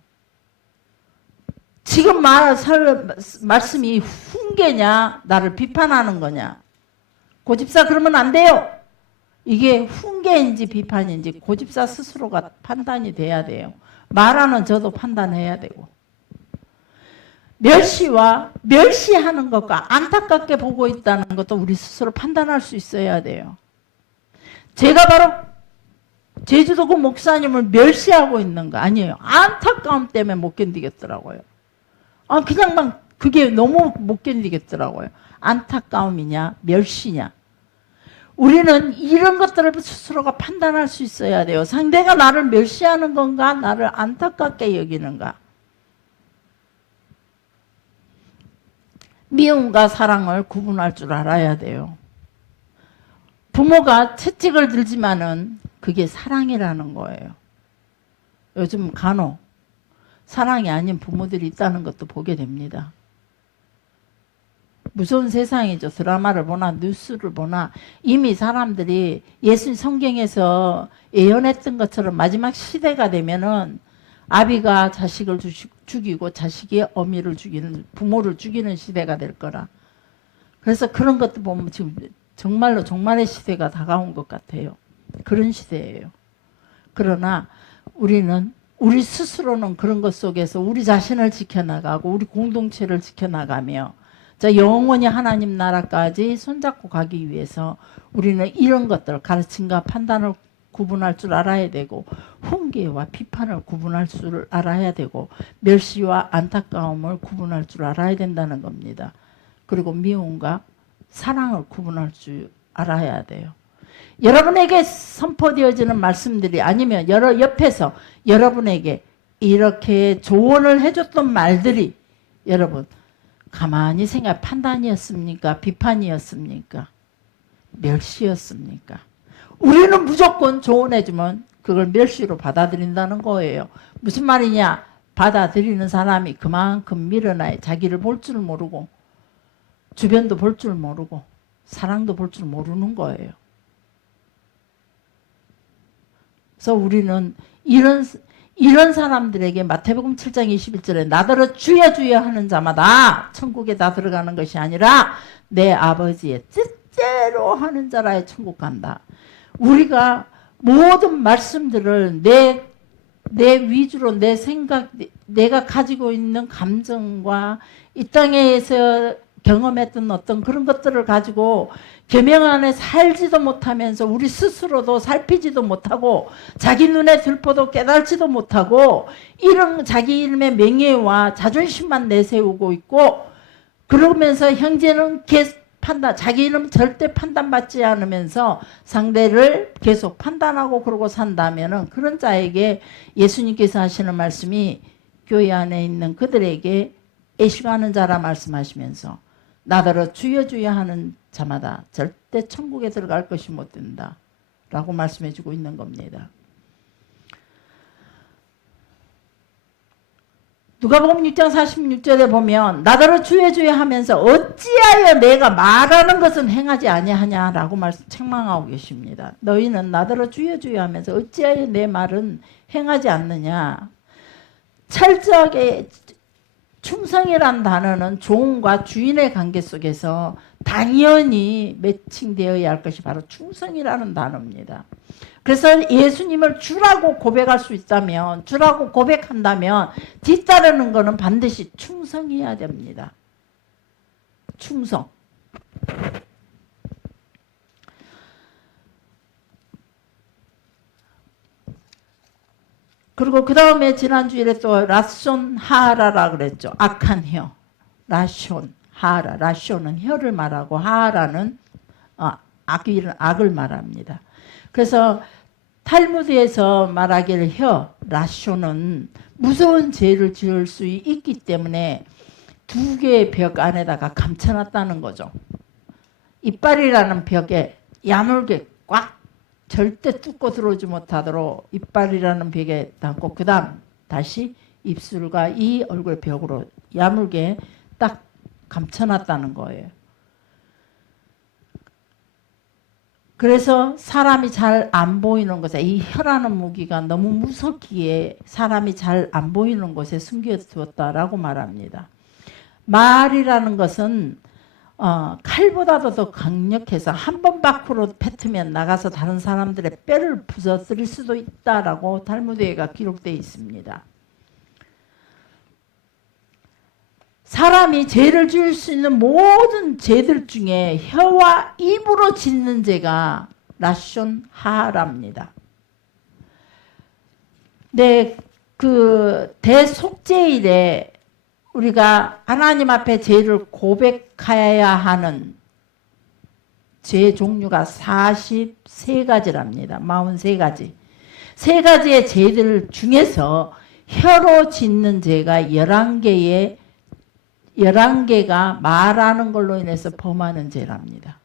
지금 말씀이 훈계냐 나를 비판하는 거냐. 고집사 그러면 안 돼요. 이게 훈계인지 비판인지 고집사 스스로가 판단이 돼야 돼요. 말하는 저도 판단해야 되고. 멸시하는 것과 안타깝게 보고 있다는 것도 우리 스스로 판단할 수 있어야 돼요. 제가 바로 제주도 그 목사님을 멸시하고 있는 거 아니에요. 안타까움 때문에 못 견디겠더라고요. 그냥 막 그게 너무 못 견디겠더라고요. 안타까움이냐 멸시냐. 우리는 이런 것들을 스스로가 판단할 수 있어야 돼요. 상대가 나를 멸시하는 건가 나를 안타깝게 여기는가. 미움과 사랑을 구분할 줄 알아야 돼요. 부모가 채찍을 들지만은 그게 사랑이라는 거예요. 요즘 간혹 사랑이 아닌 부모들이 있다는 것도 보게 됩니다. 무서운 세상이죠. 드라마를 보나 뉴스를 보나 이미 사람들이 예수님 성경에서 예언했던 것처럼 마지막 시대가 되면은 아비가 자식을 죽이고 자식이 어미를 죽이는, 부모를 죽이는 시대가 될 거라. 그래서 그런 것도 보면 지금 정말로 종말의 시대가 다가온 것 같아요. 그런 시대예요. 그러나 우리 스스로는 그런 것 속에서 우리 자신을 지켜나가고 우리 공동체를 지켜나가며 자, 영원히 하나님 나라까지 손잡고 가기 위해서 우리는 이런 것들, 가르침과 판단을 구분할 줄 알아야 되고 훈계와 비판을 구분할 줄 알아야 되고 멸시와 안타까움을 구분할 줄 알아야 된다는 겁니다. 그리고 미움과 사랑을 구분할 줄 알아야 돼요. 여러분에게 선포되어지는 말씀들이 아니면 옆에서 여러분에게 이렇게 조언을 해줬던 말들이 여러분 가만히 생각, 판단이었습니까? 비판이었습니까? 멸시였습니까? 우리는 무조건 조언해주면 그걸 멸시로 받아들인다는 거예요. 무슨 말이냐? 받아들이는 사람이 그만큼 밀어나요. 자기를 볼 줄 모르고 주변도 볼 줄 모르고 사랑도 볼 줄 모르는 거예요. 그래서 우리는 이런 사람들에게 마태복음 7장 21절에 나더러 주여 주여 하는 자마다 천국에 다 들어가는 것이 아니라 내 아버지의 뜻대로 하는 자라야 천국 간다. 우리가 모든 말씀들을 내 위주로 내 생각, 내가 가지고 있는 감정과 이 땅에서 경험했던 어떤 그런 것들을 가지고 계명 안에 살지도 못하면서 우리 스스로도 살피지도 못하고 자기 눈에 들보도 깨달지도 못하고 이런 자기 이름의 명예와 자존심만 내세우고 있고 그러면서 형제는 자기 이름 절대 판단받지 않으면서 상대를 계속 판단하고 그러고 산다면은 그런 자에게 예수님께서 하시는 말씀이 교회 안에 있는 그들에게 애쉬가는 자라 말씀하시면서 나더러 주여 주여 하는 자마다 절대 천국에 들어갈 것이 못 된다 라고 말씀해 주고 있는 겁니다. 누가복음 6장 46절에 보면 나더러 주여 주여 하면서 어찌하여 내가 말하는 것은 행하지 아니하냐라고 책망하고 계십니다. 너희는 나더러 주여 주여 하면서 어찌하여 내 말은 행하지 않느냐. 철저하게 충성이란 단어는 종과 주인의 관계 속에서 당연히 매칭되어야 할 것이 바로 충성이라는 단어입니다. 그래서 예수님을 주라고 고백할 수 있다면, 주라고 고백한다면 뒤따르는 것은 반드시 충성해야 됩니다. 충성. 그리고 그 다음에 지난주일에 또 라손 하라라 그랬죠. 악한 혀. 라손 하라. 라손은 혀를 말하고 하라는 악을 말합니다. 그래서 탈무드에서 말하기를 라손은 무서운 죄를 지을 수 있기 때문에 두 개의 벽 안에다가 감춰놨다는 거죠. 이빨이라는 벽에 야물게 꽉 절대 뚫고 들어오지 못하도록 이빨이라는 벽에 담고 그 다음 다시 입술과 이 얼굴 벽으로 야물게 딱 감춰놨다는 거예요. 그래서 사람이 잘 안 보이는 곳에 이 혀라는 무기가 너무 무섭기에 사람이 잘 안 보이는 곳에 숨겨두었다라고 말합니다. 말이라는 것은 칼보다도 더 강력해서 한 번 밖으로 뱉으면 나가서 다른 사람들의 뼈를 부서뜨릴 수도 있다라고 탈무드에가 기록되어 있습니다. 사람이 죄를 지을 수 있는 모든 죄들 중에 혀와 입으로 짓는 죄가 라손 하랍니다. 네, 그 대속죄일에 우리가 하나님 앞에 죄를 고백해야 하는 죄 종류가 43가지랍니다. 43가지. 세 가지의 죄들 중에서 혀로 짓는 죄가 11개의 11개가 말하는 걸로 인해서 범하는 죄랍니다.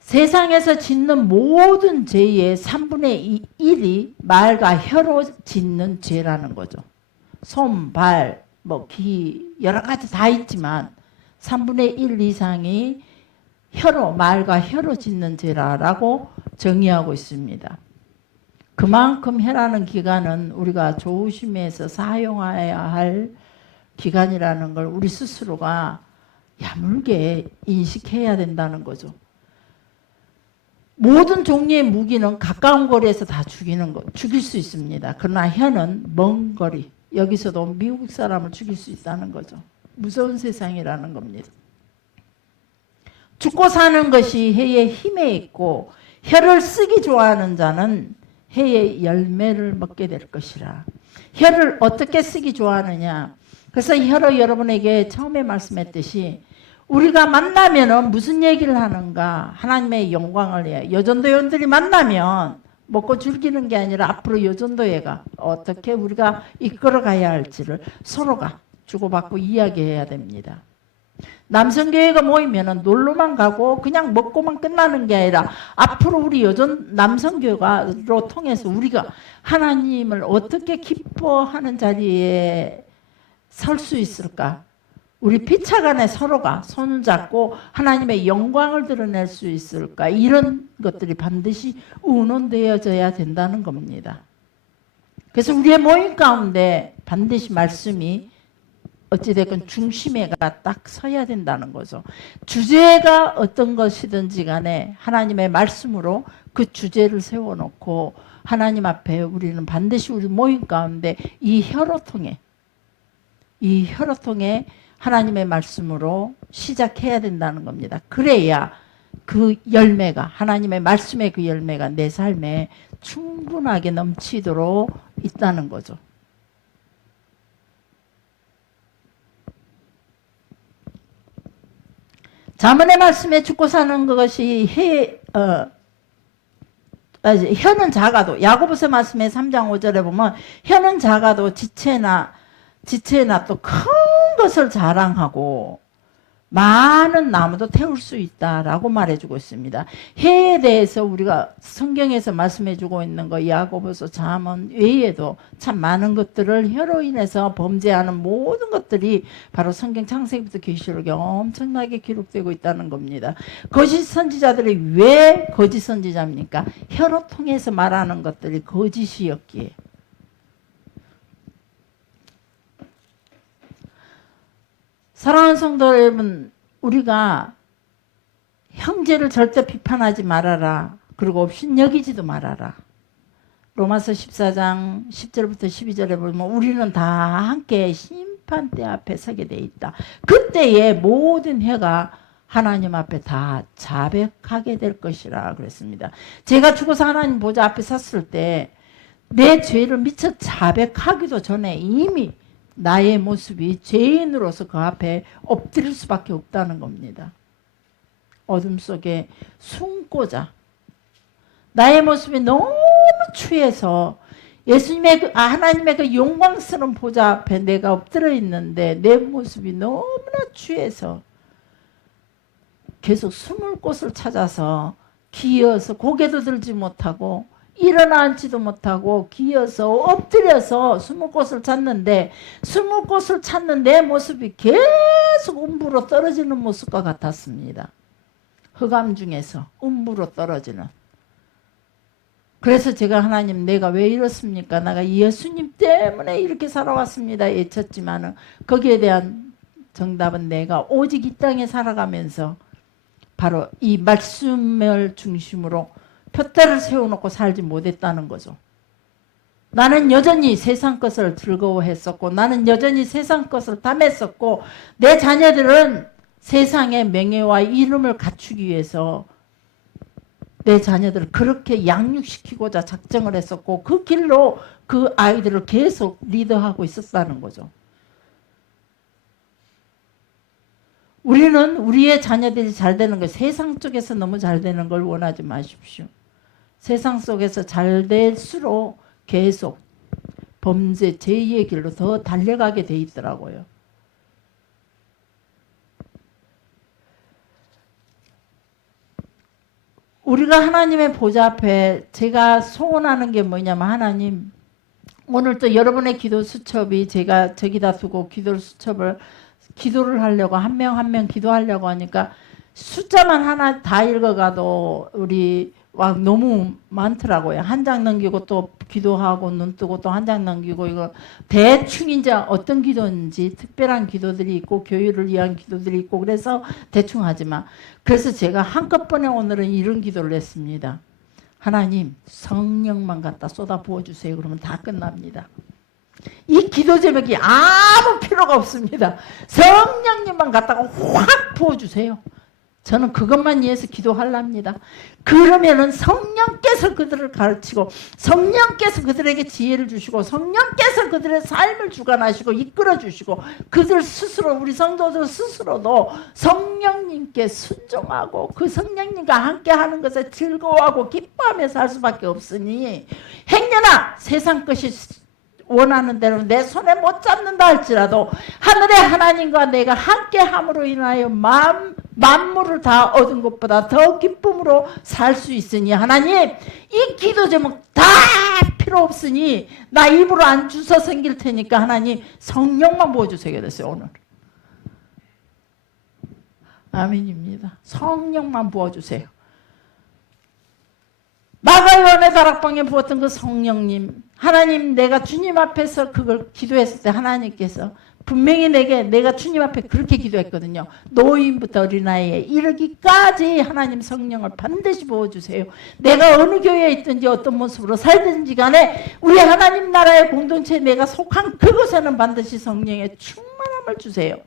세상에서 짓는 모든 죄의 3분의 1이 말과 혀로 짓는 죄라는 거죠. 손, 발, 귀 여러 가지 다 있지만 3분의 1 이상이 말과 혀로 짓는 죄라고 정의하고 있습니다. 그만큼 혀라는 기관은 우리가 조심해서 사용해야 할 기관이라는 걸 우리 스스로가 야물게 인식해야 된다는 거죠. 모든 종류의 무기는 가까운 거리에서 다 죽일 수 있습니다. 그러나 혀는 먼 거리, 여기서도 미국 사람을 죽일 수 있다는 거죠. 무서운 세상이라는 겁니다. 죽고 사는 것이 혀의 힘에 있고 혀를 쓰기 좋아하는 자는 혀의 열매를 먹게 될 것이라. 혀를 어떻게 쓰기 좋아하느냐. 그래서 혀로 여러분에게 처음에 말씀했듯이 우리가 만나면은 무슨 얘기를 하는가? 하나님의 영광을 위해. 여전도원들이 만나면 먹고 즐기는 게 아니라 앞으로 여전도회가 어떻게 우리가 이끌어가야 할지를 서로가 주고받고 이야기해야 됩니다. 남성교회가 모이면은 놀러만 가고 그냥 먹고만 끝나는 게 아니라 앞으로 우리 남성교회로 통해서 우리가 하나님을 어떻게 기뻐하는 자리에 설 수 있을까? 우리 피차간에 서로가 손을 잡고 하나님의 영광을 드러낼 수 있을까? 이런 것들이 반드시 의논되어져야 된다는 겁니다. 그래서 우리의 모임 가운데 반드시 말씀이 어찌됐건 중심에가 딱 서야 된다는 거죠. 주제가 어떤 것이든지 간에 하나님의 말씀으로 그 주제를 세워놓고 하나님 앞에 우리는 반드시 우리 모임 가운데 이 혀로 통해 하나님의 말씀으로 시작해야 된다는 겁니다. 그래야 그 열매가, 하나님의 말씀의 그 열매가 내 삶에 충분하게 넘치도록 있다는 거죠. 잠언의 말씀에 죽고 사는 것이 혀는 작아도, 야고보서 말씀의 3장 5절에 보면 혀는 작아도 지체나 또 큰 것을 자랑하고 많은 나무도 태울 수 있다라고 말해주고 있습니다. 혀에 대해서 우리가 성경에서 말씀해주고 있는 거 야고보서 잠언 외에도 참 많은 것들을 혀로 인해서 범죄하는 모든 것들이 바로 성경 창세기부터 계시록에 엄청나게 기록되고 있다는 겁니다. 거짓 선지자들이 왜 거짓 선지자입니까? 혀로 통해서 말하는 것들이 거짓이었기에. 사랑하는 성도 여러분, 우리가 형제를 절대 비판하지 말아라. 그리고 업신여기지도 말아라. 로마서 14장 10절부터 12절에 보면 우리는 다 함께 심판대 앞에 서게 돼 있다. 그때에 모든 혀가 하나님 앞에 다 자백하게 될 것이라 그랬습니다. 제가 죽어서 하나님 보좌 앞에 섰을 때 내 죄를 미처 자백하기도 전에 이미 나의 모습이 죄인으로서 그 앞에 엎드릴 수밖에 없다는 겁니다. 어둠 속에 숨고자 나의 모습이 너무 취해서 예수님의 하나님의 그 영광스러운 보좌 앞에 내가 엎드려 있는데 내 모습이 너무나 취해서 계속 숨을 곳을 찾아서 기어서 고개도 들지 못하고 일어나 앉지도 못하고 기어서 엎드려서 숨을 곳을 찾는데 숨을 곳을 찾는 내 모습이 계속 음부로 떨어지는 모습과 같았습니다. 흑암 중에서 음부로 떨어지는. 그래서 제가 하나님 내가 왜 이렇습니까? 내가 예수님 때문에 이렇게 살아왔습니다. 외쳤지만은 거기에 대한 정답은 내가 오직 이 땅에 살아가면서 바로 이 말씀을 중심으로 표대를 세워놓고 살지 못했다는 거죠. 나는 여전히 세상 것을 즐거워했었고 나는 여전히 세상 것을 탐했었고 내 자녀들은 세상의 명예와 이름을 갖추기 위해서 내 자녀들을 그렇게 양육시키고자 작정을 했었고 그 길로 그 아이들을 계속 리더하고 있었다는 거죠. 우리는 우리의 자녀들이 잘 되는 걸 세상 쪽에서 너무 잘 되는 걸 원하지 마십시오. 세상 속에서 잘 될수록 계속 범죄, 죄의 길로 더 달려가게 돼 있더라고요. 우리가 하나님의 보좌 앞에 제가 소원하는 게 뭐냐면, 하나님, 오늘 또 여러분의 기도 수첩이 제가 저기다 두고 기도를 하려고 한 명 한 명 기도하려고 하니까 숫자만 하나 다 읽어가도 우리 막 너무 많더라고요. 한 장 넘기고 또 기도하고 눈 뜨고 또 한 장 넘기고, 이거 대충 이제 어떤 기도인지 특별한 기도들이 있고 교회를 위한 기도들이 있고, 그래서 대충 하지만, 그래서 제가 한꺼번에 오늘은 이런 기도를 했습니다. 하나님, 성령만 갖다 쏟아 부어주세요. 그러면 다 끝납니다. 이 기도 제목이 아무 필요가 없습니다. 성령님만 갖다가 확 부어주세요. 저는 그것만 위해서 기도하랍니다. 그러면은 성령께서 그들을 가르치고, 성령께서 그들에게 지혜를 주시고, 성령께서 그들의 삶을 주관하시고 이끌어 주시고, 그들 스스로, 우리 성도들 스스로도 성령님께 순종하고 그 성령님과 함께 하는 것에 즐거워하고 기뻐하며 살 수밖에 없으니, 행여나 세상 것이 원하는 대로 내 손에 못 잡는다 할지라도 하늘의 하나님과 내가 함께 함으로 인하여 만물을 다 얻은 것보다 더 기쁨으로 살 수 있으니, 하나님, 이 기도 제목 다 필요 없으니 나 입으로 안 주워 생길 테니까 하나님 성령만 부어주세요. 그랬어요. 오늘 아멘입니다. 성령만 부어주세요. 마가요한의 다락방에 부었던 그 성령님, 하나님, 내가 주님 앞에서 그걸 기도했을 때 하나님께서 분명히 내가 주님 앞에 그렇게 기도했거든요. 노인부터 어린아이에 이르기까지 하나님 성령을 반드시 부어주세요. 내가 어느 교회에 있든지 어떤 모습으로 살든지 간에 우리 하나님 나라의 공동체에 내가 속한 그곳에는 반드시 성령의 충만함을 주세요.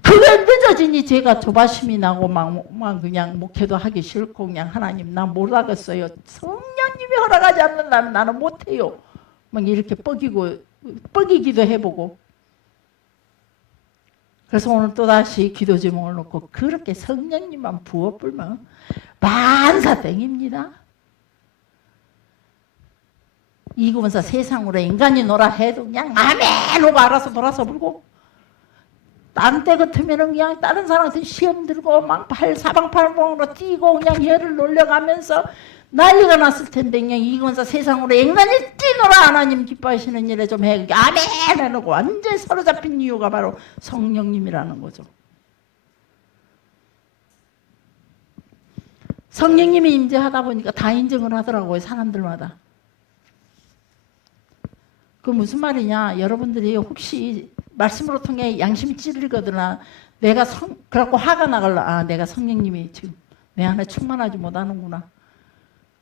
그게 늦어지니 제가 조바심이 나고 막 그냥 목회도 하기 싫고, 그냥 하나님 나 못하겠어요. 성령님이 허락하지 않는다면 나는 못해요. 막 이렇게 뻐기기도 해보고. 그래서 오늘 또다시 기도 제목을 놓고 그렇게 성령님만 부어불면 만사땡입니다. 이구면서 세상으로 인간이 놀아 해도 그냥 아멘 하고 알아서 돌아서 불고, 다른 때 같으면 그냥 다른 사람한테 시험 들고 막 사방팔방으로 뛰고 그냥 열을 놀려가면서 난리가 났을 텐데, 그냥 이건사 세상으로 인간이 뛰노라 하나님 기뻐하시는 일에 좀 해. 아멘 해놓고 완전히 사로잡힌 이유가 바로 성령님이라는 거죠. 성령님이 임재하다 보니까 다 인정을 하더라고요. 사람들마다. 그 무슨 말이냐, 여러분들이 혹시 말씀으로 통해 양심이 찔리거나 그래갖고 화가 나갈라, 내가 성령님이 지금 내 안에 충만하지 못하는구나,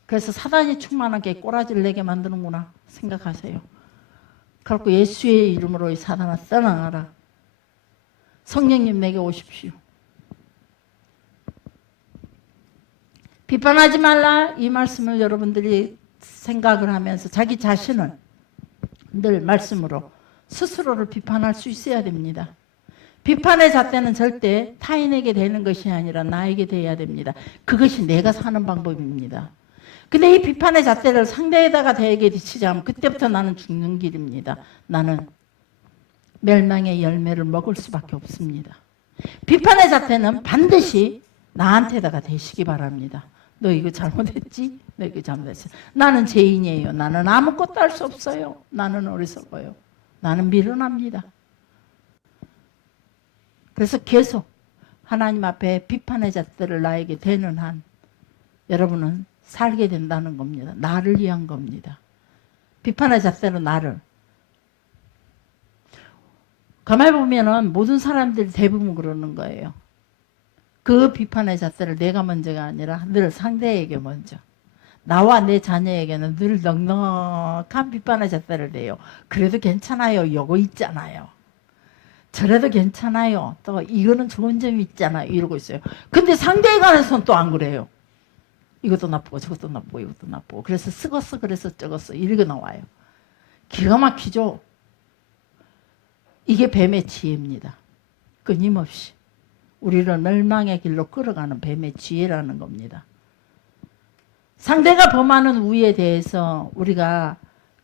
그래서 사단이 충만하게 꼬라지를 내게 만드는구나 생각하세요. 그래갖고 예수의 이름으로 이 사단아 떠나가라, 성령님 내게 오십시오. 비판하지 말라, 이 말씀을 여러분들이 생각을 하면서 자기 자신을 늘 말씀으로 스스로를 비판할 수 있어야 됩니다. 비판의 잣대는 절대 타인에게 되는 것이 아니라 나에게 돼야 됩니다. 그것이 내가 사는 방법입니다. 근데 이 비판의 잣대를 상대에다가 대게 치자면 그때부터 나는 죽는 길입니다. 나는 멸망의 열매를 먹을 수밖에 없습니다. 비판의 잣대는 반드시 나한테다가 대시기 바랍니다. 너 이거 잘못했지? 너 이거 잘못했어. 나는 죄인이에요. 나는 아무것도 할 수 없어요. 나는 어리석어요. 나는 미련합니다. 그래서 계속 하나님 앞에 비판의 잣대를 나에게 대는 한 여러분은 살게 된다는 겁니다. 나를 위한 겁니다. 비판의 잣대로 나를. 가만히 보면은 모든 사람들이 대부분 그러는 거예요. 그 비판의 잣대를 내가 먼저가 아니라 늘 상대에게 먼저. 나와 내 자녀에게는 늘 넉넉한 비판의 잣대를 대요. 그래도 괜찮아요. 요거 있잖아요. 저래도 괜찮아요. 또 이거는 좋은 점이 있잖아요. 이러고 있어요. 근데 상대에 관해서는 또 안 그래요. 이것도 나쁘고 저것도 나쁘고 이것도 나쁘고. 그래서 쓰겄어 그래서 적었어. 이렇게 나와요. 기가 막히죠. 이게 뱀의 지혜입니다. 끊임없이 우리를 멸망의 길로 끌어가는 뱀의 지혜라는 겁니다. 상대가 범하는 우에 대해서 우리가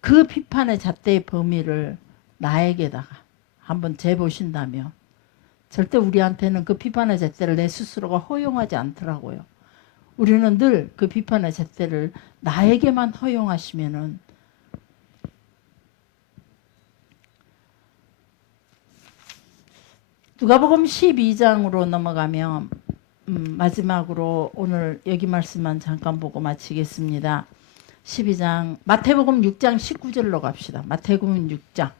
그 비판의 잣대의 범위를 나에게다가 한번 재보신다면 절대 우리한테는 그 비판의 잣대를 내 스스로가 허용하지 않더라고요. 우리는 늘 그 비판의 잣대를 나에게만 허용하시면은 누가복음 12장으로 넘어가면 마지막으로 오늘 여기 말씀만 잠깐 보고 마치겠습니다. 12장 마태복음 6장 19절로 갑시다. 마태복음 6장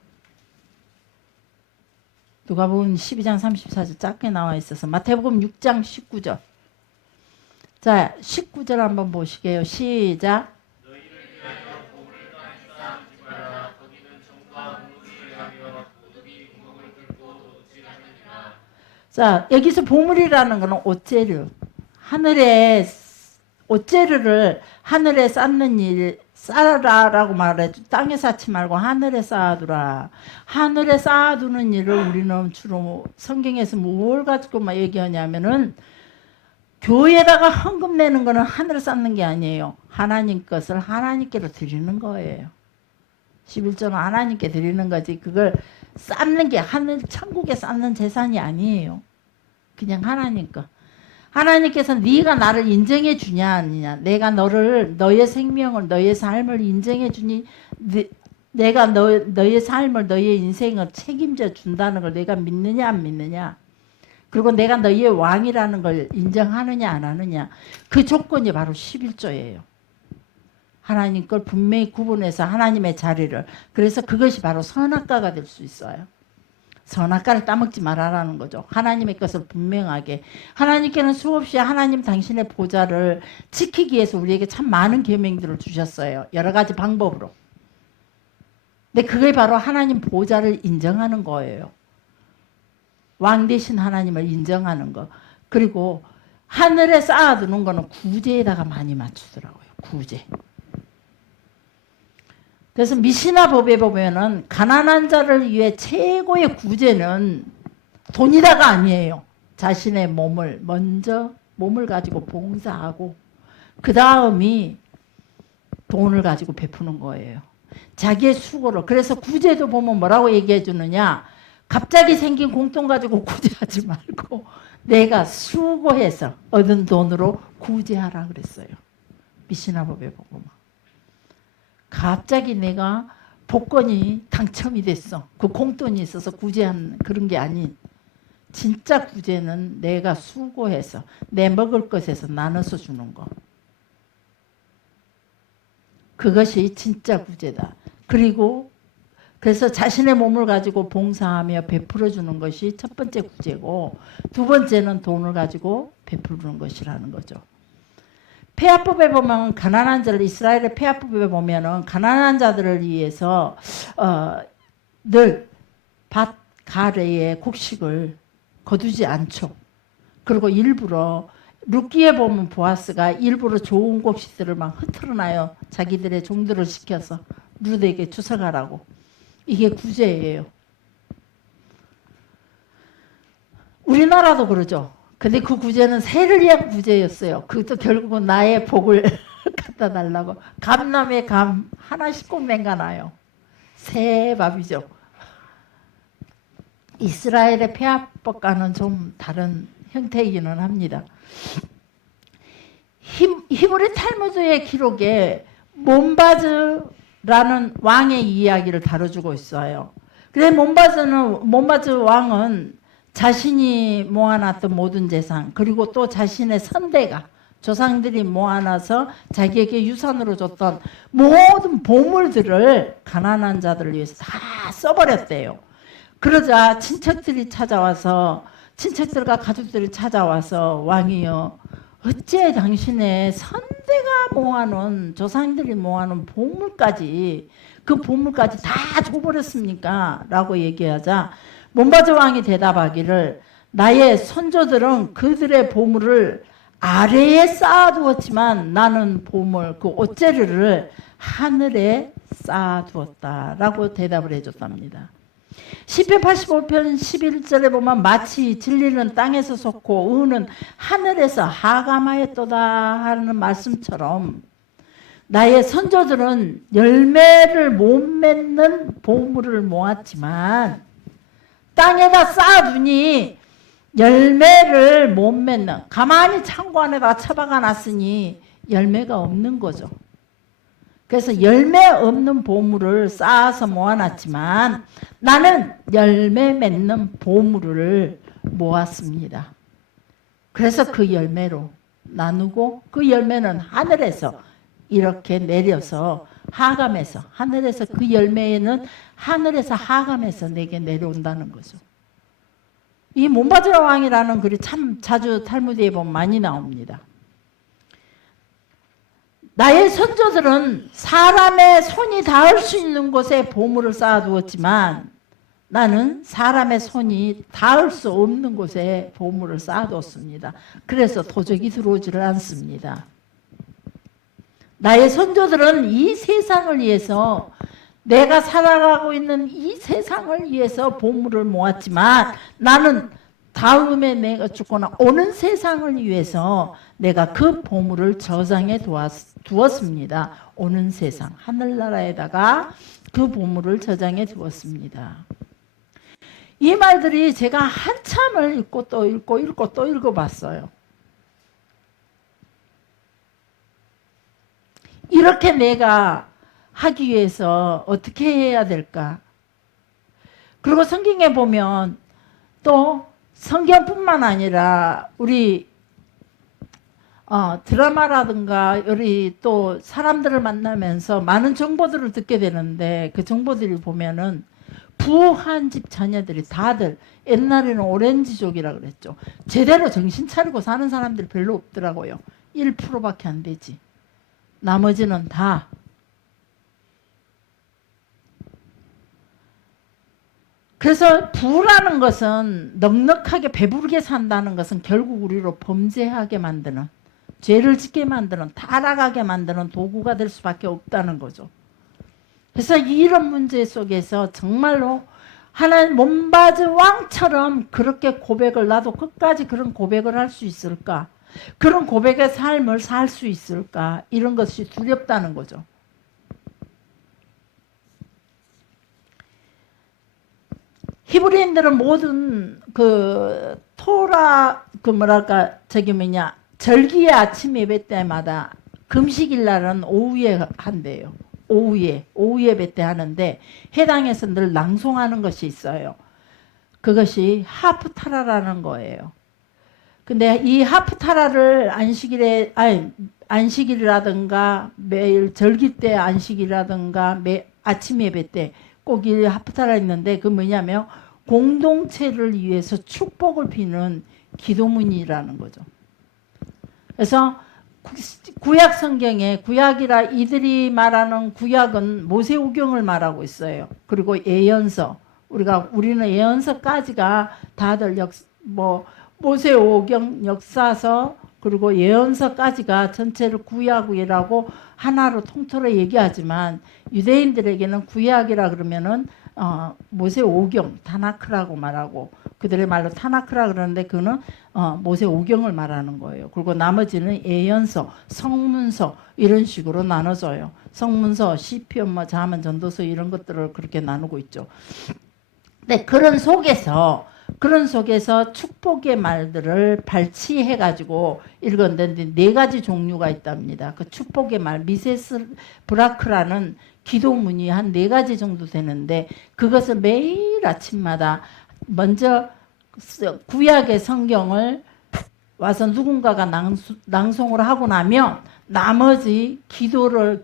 누가복음 12장 34절 짧게 나와 있어서 마태복음 6장 19절 자 19절 한번 보시게요. 시작. 자 여기서 보물이라는 것은 옷재료 하늘에 옷재료를 하늘에 쌓는 일 쌓아라라고 말했죠. 땅에 쌓지 말고 하늘에 쌓아두라. 하늘에 쌓아두는 일을 우리는 주로 성경에서 뭘 가지고 막 얘기하냐면은 교회에다가 헌금 내는 거는 하늘에 쌓는 게 아니에요. 하나님 것을 하나님께로 드리는 거예요. 11조는 하나님께 드리는 거지 그걸 쌓는 게 하늘 천국에 쌓는 재산이 아니에요. 그냥 하나님 거. 하나님께서 네가 나를 인정해 주냐 아니냐. 내가 너의 생명을 너의 삶을 인정해 주니 내가 너의 삶을 너의 인생을 책임져 준다는 걸 내가 믿느냐 안 믿느냐. 그리고 내가 너의 왕이라는 걸 인정하느냐 안 하느냐. 그 조건이 바로 11조예요. 하나님 걸 분명히 구분해서 하나님의 자리를. 그래서 그것이 바로 선악과가 될 수 있어요. 선악과를 따먹지 말아라는 거죠. 하나님의 것을 분명하게. 하나님께는 수없이 하나님 당신의 보좌를 지키기 위해서 우리에게 참 많은 계명들을 주셨어요. 여러 가지 방법으로. 근데 그게 바로 하나님 보좌를 인정하는 거예요. 왕 대신 하나님을 인정하는 거. 그리고 하늘에 쌓아두는 거는 구제에다가 많이 맞추더라고요. 구제. 그래서 미시나 법에 보면은 가난한 자를 위해 최고의 구제는 돈이다가 아니에요. 자신의 몸을 가지고 봉사하고 그 다음이 돈을 가지고 베푸는 거예요. 자기의 수고를. 그래서 구제도 보면 뭐라고 얘기해 주느냐. 갑자기 생긴 공돈 가지고 구제하지 말고 내가 수고해서 얻은 돈으로 구제하라 그랬어요. 미시나 법에 보면. 갑자기 내가 복권이 당첨이 됐어. 그 공돈이 있어서 구제한 그런 게 아닌 진짜 구제는 내가 수고해서 내 먹을 것에서 나눠서 주는 거. 그것이 진짜 구제다. 그리고 그래서 자신의 몸을 가지고 봉사하며 베풀어 주는 것이 첫 번째 구제고 두 번째는 돈을 가지고 베푸는 것이라는 거죠. 폐하법에 보면 가난한 자를 이스라엘의 폐하법에 보면은 가난한 자들을 위해서 늘 밭 가래에 곡식을 거두지 않죠. 그리고 일부러 룻기에 보면 보아스가 일부러 좋은 곡식들을 막 흐트러놔요. 자기들의 종들을 시켜서 룻에게 주워가라고. 이게 구제예요. 우리나라도 그러죠. 근데 그 구제는 새를 위한 구제였어요. 그것도 결국은 나의 복을 갖다 달라고. 감남의 감 하나씩 꼭 맹가나요. 새 밥이죠. 이스라엘의 폐하법과는 좀 다른 형태이기는 합니다. 히브리 탈무드의 기록에 몬바즈라는 왕의 이야기를 다뤄주고 있어요. 근데 몬바즈 왕은 자신이 모아놨던 모든 재산 그리고 또 자신의 선대가 조상들이 모아놔서 자기에게 유산으로 줬던 모든 보물들을 가난한 자들을 위해서 다 써버렸대요. 그러자 친척들과 가족들이 찾아와서 왕이여 어째 당신의 선대가 모아놓은 조상들이 모아놓은 보물까지 그 보물까지 다 줘버렸습니까? 라고 얘기하자 몬바즈 왕이 대답하기를 나의 선조들은 그들의 보물을 아래에 쌓아두었지만 나는 보물 그 옷재료를 하늘에 쌓아두었다라고 대답을 해줬답니다. 시편 85편 11절에 보면 마치 진리는 땅에서 솟고 의는 하늘에서 하감하였도다 하는 말씀처럼 나의 선조들은 열매를 못 맺는 보물을 모았지만 땅에다 쌓아두니 열매를 못 맺는, 가만히 창고 안에다 처박아 놨으니 열매가 없는 거죠. 그래서 열매 없는 보물을 쌓아서 모아놨지만 나는 열매 맺는 보물을 모았습니다. 그래서 그 열매로 나누고 그 열매는 하늘에서 이렇게 내려서 하감해서, 하늘에서 그 열매는 하늘에서 하감해서 내게 내려온다는 거죠. 이 몬바즈라 왕이라는 글이 참 자주 탈무드에 보면 많이 나옵니다. 나의 선조들은 사람의 손이 닿을 수 있는 곳에 보물을 쌓아두었지만 나는 사람의 손이 닿을 수 없는 곳에 보물을 쌓아뒀습니다. 그래서 도적이 들어오지를 않습니다. 나의 선조들은 이 세상을 위해서, 내가 살아가고 있는 이 세상을 위해서 보물을 모았지만 나는 다음에 내가 죽거나 오는 세상을 위해서 내가 그 보물을 저장해 두었습니다. 오는 세상, 하늘나라에다가 그 보물을 저장해 두었습니다. 이 말들이 제가 한참을 읽고 또 읽고 읽고 또 읽어봤어요. 이렇게 내가 하기 위해서 어떻게 해야 될까? 그리고 성경에 보면 또 성경뿐만 아니라 우리 드라마라든가 우리 또 사람들을 만나면서 많은 정보들을 듣게 되는데 그 정보들을 보면은 부한 집 자녀들이 다들 옛날에는 오렌지족이라 그랬죠. 제대로 정신 차리고 사는 사람들이 별로 없더라고요. 1%밖에 안 되지. 나머지는 다 그래서 부라는 것은 넉넉하게 배부르게 산다는 것은 결국 우리로 범죄하게 만드는, 죄를 짓게 만드는, 타락하게 만드는 도구가 될 수밖에 없다는 거죠. 그래서 이런 문제 속에서 정말로 하나님 몬바즈 왕처럼 그렇게 고백을, 나도 끝까지 그런 고백을 할 수 있을까? 그런 고백의 삶을 살 수 있을까? 이런 것이 두렵다는 거죠. 히브리인들은 모든 그 토라 절기의 아침 예배 때마다 금식일 날은 오후에 한대요. 오후 예배 때 하는데 해당에서 늘 낭송하는 것이 있어요. 그것이 하프타라라는 거예요. 근데 이 하프타라를 안식일이라든가 매일 절기 때 안식이라든가 아침 예배 때 꼭 이 하프타라 있는데 그 뭐냐면 공동체를 위해서 축복을 비는 기도문이라는 거죠. 그래서 구약 성경에, 구약이라 이들이 말하는 구약은 모세오경을 말하고 있어요. 그리고 예언서, 우리는 예언서까지가 다들 모세오경, 역사서, 그리고 예언서까지가 전체를 구약이라고 하나로 통틀어 얘기하지만 유대인들에게는 구약이라 그러면은 모세오경, 타나크라고 말하고, 그들의 말로 타나크라 그러는데 그는 모세오경을 말하는 거예요. 그리고 나머지는 예언서, 성문서 이런 식으로 나눠져요. 성문서, 시편, 잠언, 전도서 이런 것들을 그렇게 나누고 있죠. 근데 그런 속에서 축복의 말들을 발치해가지고 읽었는데 4가지 종류가 있답니다. 그 축복의 말, 미세스 브라크라는 기도문이 한 4가지 정도 되는데 그것을 매일 아침마다 먼저 구약의 성경을 와서 누군가가 낭송을 하고 나면 나머지 기도문을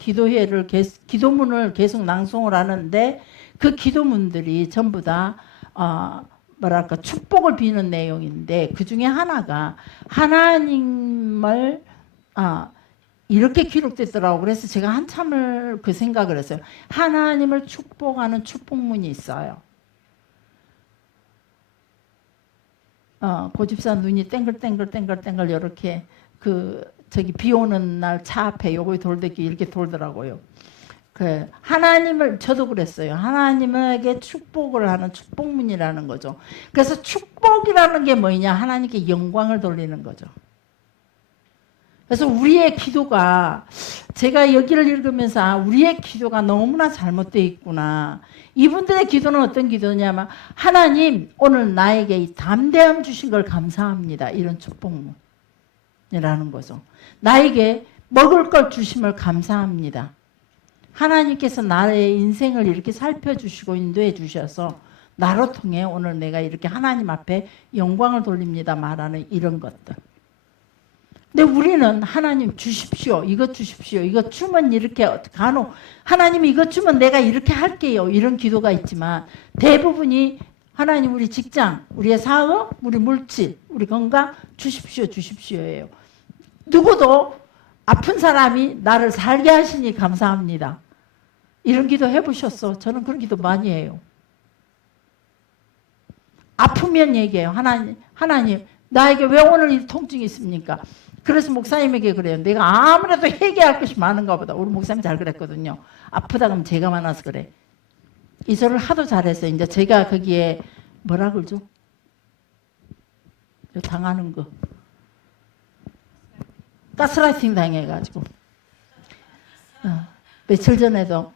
계속 낭송을 하는데 그 기도문들이 전부 다 축복을 비는 내용인데 그 중에 하나가 하나님을 이렇게 기록됐더라고. 그래서 제가 한참을 그 생각을 했어요. 하나님을 축복하는 축복문이 있어요. 고집사 눈이 땡글땡글 이렇게 비 오는 날 차 앞에 요거 돌대기 이렇게 돌더라고요. 하나님을, 저도 그랬어요. 하나님에게 축복을 하는 축복문이라는 거죠. 그래서 축복이라는 게 뭐냐? 하나님께 영광을 돌리는 거죠. 그래서 우리의 기도가 제가 여기를 읽으면서 우리의 기도가 너무나 잘못되어 있구나. 이분들의 기도는 어떤 기도냐면 하나님 오늘 나에게 이 담대함 주신 걸 감사합니다. 이런 축복문이라는 거죠. 나에게 먹을 걸 주심을 감사합니다. 하나님께서 나의 인생을 이렇게 살펴주시고 인도해 주셔서 나로 통해 오늘 내가 이렇게 하나님 앞에 영광을 돌립니다 말하는 이런 것들. 근데 우리는 하나님 주십시오. 이것 주십시오. 이거 주면 이렇게 간혹 하나님 이것 주면 내가 이렇게 할게요. 이런 기도가 있지만 대부분이 하나님 우리 직장, 우리의 사업, 우리 물질, 우리 건강 주십시오. 주십시오예요. 누구도 아픈 사람이 나를 살게 하시니 감사합니다. 이런 기도 해보셨어? 저는 그런 기도 많이 해요. 아프면 얘기해요. 하나님 나에게 왜 오늘 이 통증이 있습니까? 그래서 목사님에게 그래요. 내가 아무래도 회개할 것이 많은가 보다. 우리 목사님 잘 그랬거든요. 아프다 그러면 죄가 많아서 그래. 이 소리를 하도 잘했어요. 이제 제가 거기에 뭐라 그러죠? 당하는 거. 가스라이팅 당해가지고. 며칠 전에도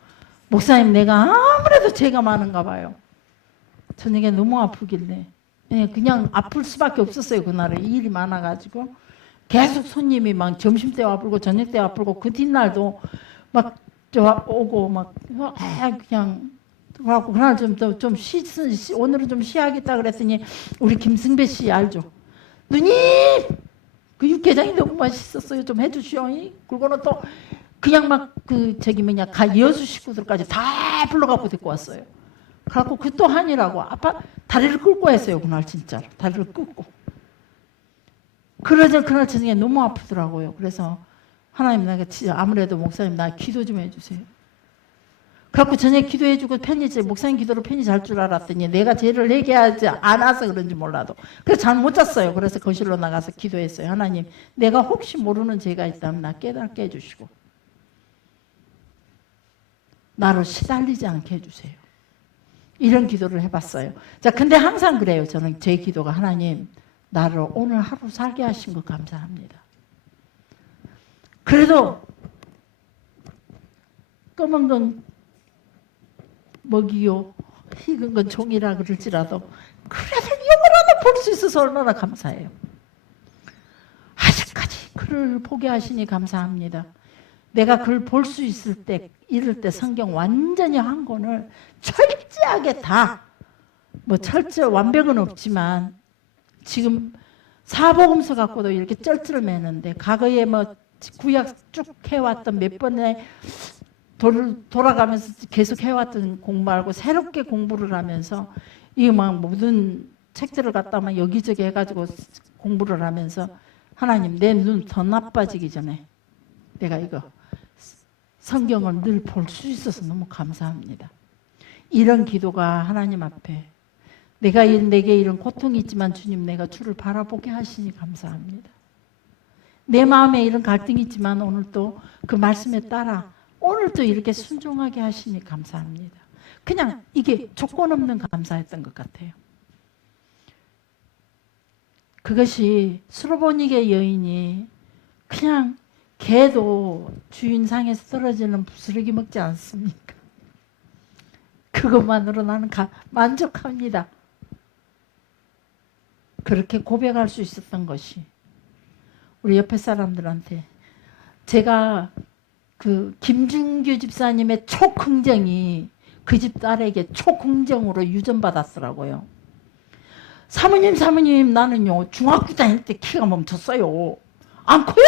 목사님 내가 아무래도 죄가 많은가 봐요. 저녁에 너무 아프길래 그냥 아플 수밖에 없었어요. 그날에 일이 많아가지고 계속 손님이 막 점심때 와불고 저녁때 와불고 그 뒷날도 막 오고 막 그냥 그래갖고 그날 좀 오늘은 좀 쉬어야겠다 그랬더니 우리 김승배 씨 알죠? 누님 그 육개장이 너무 맛있었어요. 좀 해주시오. 그리고는 또 그냥 막 그 저기 뭐냐 여수 식구들까지 다 불러갖고 데리고 왔어요. 그래갖고 그 또 한이라고 아빠 다리를 끌고 했어요. 그날 진짜로 다리를 끌고. 그러자 그날 저녁에 너무 아프더라고요. 그래서 하나님 내가 진짜 아무래도 목사님 나 기도 좀 해주세요. 그래갖고 저녁에 기도해주고 편히 목사님 기도로 편히 잘 줄 알았더니 내가 죄를 회개하지 않아서 그런지 몰라도 그래서 잠 못 잤어요. 그래서 거실로 나가서 기도했어요. 하나님 내가 혹시 모르는 죄가 있다면 나 깨닫게 해주시고 나를 시달리지 않게 해주세요. 이런 기도를 해봤어요. 자, 근데 항상 그래요. 저는 제 기도가 하나님 나를 오늘 하루 살게 하신 것 감사합니다. 그래도 검은 건 먹이요 희은 건 종이라 그럴지라도 그래도 이거라도 볼 수 있어서 얼마나 감사해요. 아직까지 글을 보게 하시니 감사합니다. 내가 글 볼 수 있을 때 이럴 때 성경 완전히 한 권을 철저하게 다 뭐 철저 완벽은 없지만 지금 사복음서 갖고도 이렇게 쩔쩔 매는데 과거에 뭐 구약 쭉 해왔던 몇 번의 돌아가면서 계속 해왔던 공부 말고 새롭게 공부를 하면서 이 막 모든 책들을 갖다만 여기저기 해가지고 공부를 하면서 하나님 내 눈 더 나빠지기 전에 내가 이거 성경을 늘 볼 수 있어서 너무 감사합니다. 이런 기도가 하나님 앞에 내게 이런 고통이 있지만 주님 내가 주를 바라보게 하시니 감사합니다. 내 마음에 이런 갈등이 있지만 오늘 또 그 말씀에 따라 오늘 또 이렇게 순종하게 하시니 감사합니다. 그냥 이게 조건 없는 감사했던 것 같아요. 그것이 수로보니게 여인이 그냥 개도 주인상에서 떨어지는 부스러기 먹지 않습니까? 그것만으로 나는 만족합니다. 그렇게 고백할 수 있었던 것이 우리 옆에 사람들한테 제가 그 김준규 집사님의 초긍정이 그 집 딸에게 초긍정으로 유전받았더라고요. 사모님 나는요 중학교 다닐 때 키가 멈췄어요. 안 커요?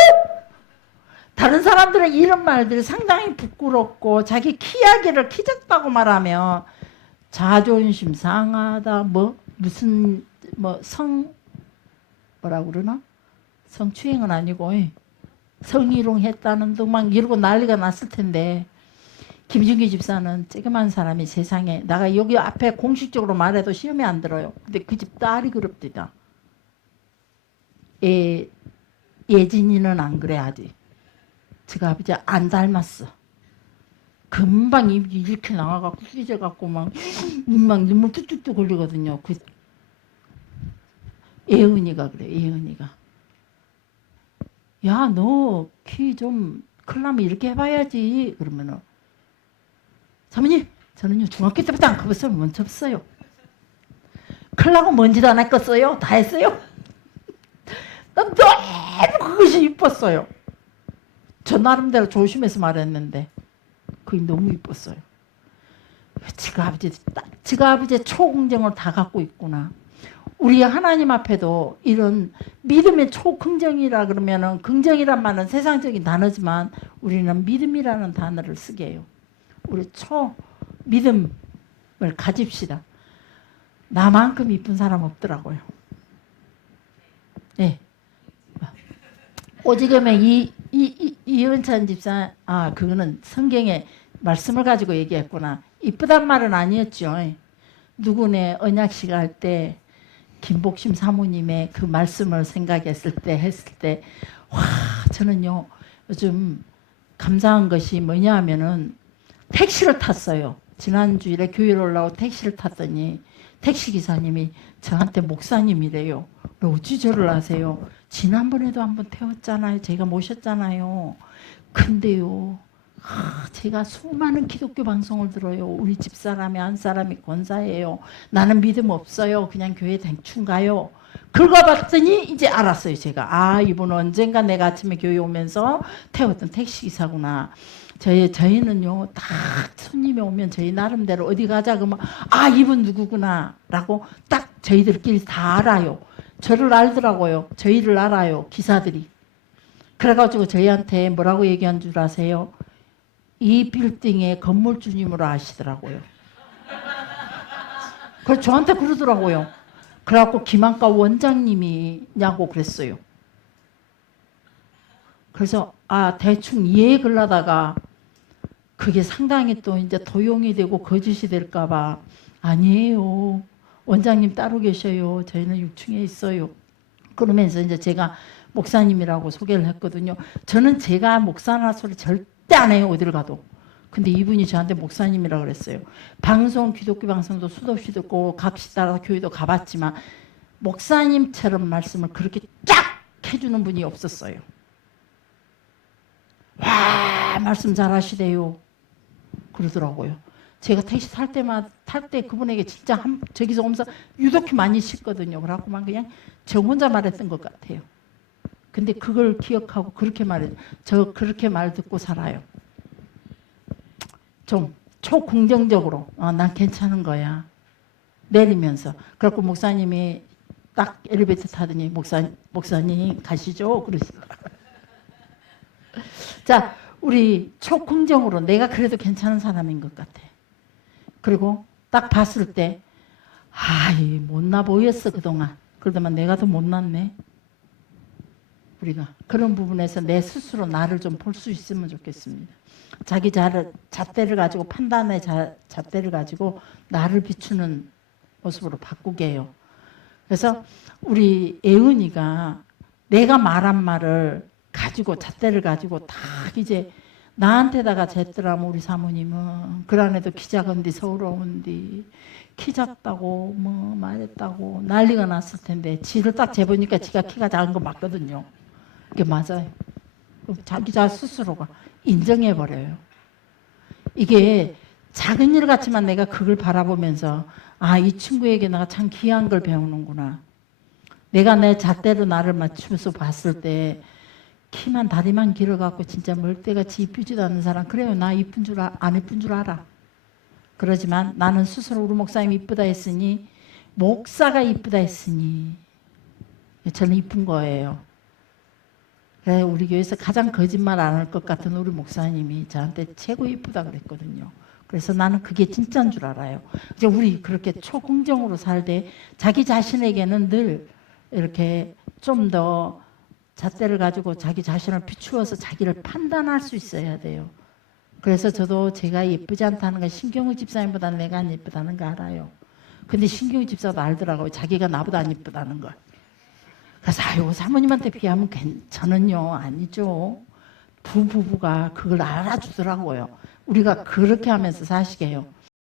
다른 사람들은 이런 말들이 상당히 부끄럽고 자기 키 이야기를 키 작다고 말하면 자존심 상하다 무슨 뭐라고 그러나? 성추행은 아니고 성희롱했다는 등 막 이러고 난리가 났을 텐데 김준기 집사는 쬐그만 사람이 세상에 나가 여기 앞에 공식적으로 말해도 시험에 안 들어요. 근데 그 집 딸이 그럽디다. 예진이는 안 그래 아직. 제가 아버지 안 닮았어. 금방 입이 이렇게 나와갖고 휘져갖고 막 눈물 뚝뚝뚝 걸리거든요. 그 예은이가 그래. 예은이가 야, 너 키 좀 클라면 이렇게 해봐야지. 그러면은 사모님, 저는요 중학교 때부터 안 커봤어요. 먼저 없어요. 클라고 먼지도 안 닦았어요. 다 했어요. 난 너무 그것이 이뻤어요. 저 나름대로 조심해서 말했는데 그게 너무 이뻤어요. 지가 아버지의 초긍정을 다 갖고 있구나. 우리 하나님 앞에도 이런 믿음의 초긍정이라 그러면은 긍정이란 말은 세상적인 단어지만 우리는 믿음이라는 단어를 쓰게 해요. 우리 초믿음을 가집시다. 나만큼 이쁜 사람 없더라고요. 네. 오지금의 이은찬 집사, 그거는 성경의 말씀을 가지고 얘기했구나. 이쁘단 말은 아니었죠. 누구네 언약식 할 때 김복심 사모님의 그 말씀을 생각했을 때, 와, 저는요, 요즘 감사한 것이 뭐냐 하면은 택시를 탔어요. 지난주일에 교회를 올라오고 택시를 탔더니 택시기사님이 저한테 목사님이래요. 어찌 저를 아세요? 지난번에도 한번 태웠잖아요. 제가 모셨잖아요. 근데요, 제가 수많은 기독교 방송을 들어요. 우리 집사람이 한 사람이 권사예요. 나는 믿음 없어요. 그냥 교회 대충 가요. 긁어봤더니 이제 알았어요. 제가 이분은 언젠가 내가 아침에 교회 오면서 태웠던 택시기사구나. 저희는요 딱 손님이 오면 저희 나름대로 어디 가자 그러면 이분 누구구나 라고 딱 저희들끼리 다 알아요. 저를 알더라고요. 저희를 알아요. 기사들이. 그래가지고 저희한테 뭐라고 얘기한 줄 아세요? 이 빌딩의 건물주님으로 아시더라고요. 그래서 저한테 그러더라고요. 그래갖고 김한과 원장님이냐고 그랬어요. 그래서 대충 이해해 걸라다가 그게 상당히 또 이제 도용이 되고 거짓이 될까봐 아니에요. 원장님 따로 계셔요. 저희는 6층에 있어요. 그러면서 이제 제가 목사님이라고 소개를 했거든요. 저는 제가 목사나 소리 절대 안 해요. 어디를 가도. 근데 이분이 저한테 목사님이라고 그랬어요. 방송, 기독교 방송도 수도 없이 듣고 각시 따라서 교회도 가봤지만 목사님처럼 말씀을 그렇게 쫙 해주는 분이 없었어요. 와, 말씀 잘하시대요. 그러더라고요. 제가 택시 탈 때 그분에게 진짜 저기서 오면서 유독히 많이 씻거든요. 그래갖고만 그냥 저 혼자 말했던 것 같아요. 근데 그걸 기억하고 그렇게 저 그렇게 말 듣고 살아요. 좀 초긍정적으로 난 괜찮은 거야. 내리면서. 그래갖고 목사님이 딱 엘리베이터 타더니 목사님 가시죠. 그러시더라고요. 자, 우리 초긍정으로 내가 그래도 괜찮은 사람인 것 같아. 그리고 딱 봤을 때 못나 보였어 그동안. 그러더만 내가 더 못났네. 우리가 그런 부분에서 내 스스로 나를 좀 볼 수 있으면 좋겠습니다. 자기 잣대를 가지고 판단의 잣대를 가지고 나를 비추는 모습으로 바꾸게 해요. 그래서 우리 애은이가 내가 말한 말을 가지고 잣대를 가지고 다 이제 나한테다가 쟀더라면 우리 사모님은 그 안에도 키 작은디 서러운디 키 작다고 뭐 말했다고 난리가 났을 텐데 지를 딱 재보니까 지가 키가 작은 거 맞거든요. 그게 맞아요. 자기 스스로가 인정해버려요. 이게 작은 일 같지만 내가 그걸 바라보면서 이 친구에게 내가 참 귀한 걸 배우는구나. 내가 내 잣대로 나를 맞추면서 봤을 때 키만 다리만 길어갖고 진짜 멀대같이 이쁘지도 않는 사람 그래요. 나 이쁜 줄 안 이쁜 줄 알아. 그러지만 나는 스스로 우리 목사님이 이쁘다 했으니 목사가 이쁘다 했으니 저는 이쁜 거예요. 그래, 우리 교회에서 가장 거짓말 안 할 것 같은 우리 목사님이 저한테 최고 이쁘다 그랬거든요. 그래서 나는 그게 진짜인 줄 알아요. 이제 우리 그렇게 초긍정으로 살되 자기 자신에게는 늘 이렇게 좀 더 잣대를 가지고 자기 자신을 비추어서 자기를 판단할 수 있어야 돼요. 그래서 저도 제가 예쁘지 않다는 걸 신경우 집사님보다 내가 안 예쁘다는 거 알아요. 근데 신경우 집사도 알더라고요. 자기가 나보다 안 예쁘다는 걸. 그래서 사모님한테 비하면 저는요 아니죠. 부부가 그걸 알아주더라고요. 우리가 그렇게 하면서 사시게요.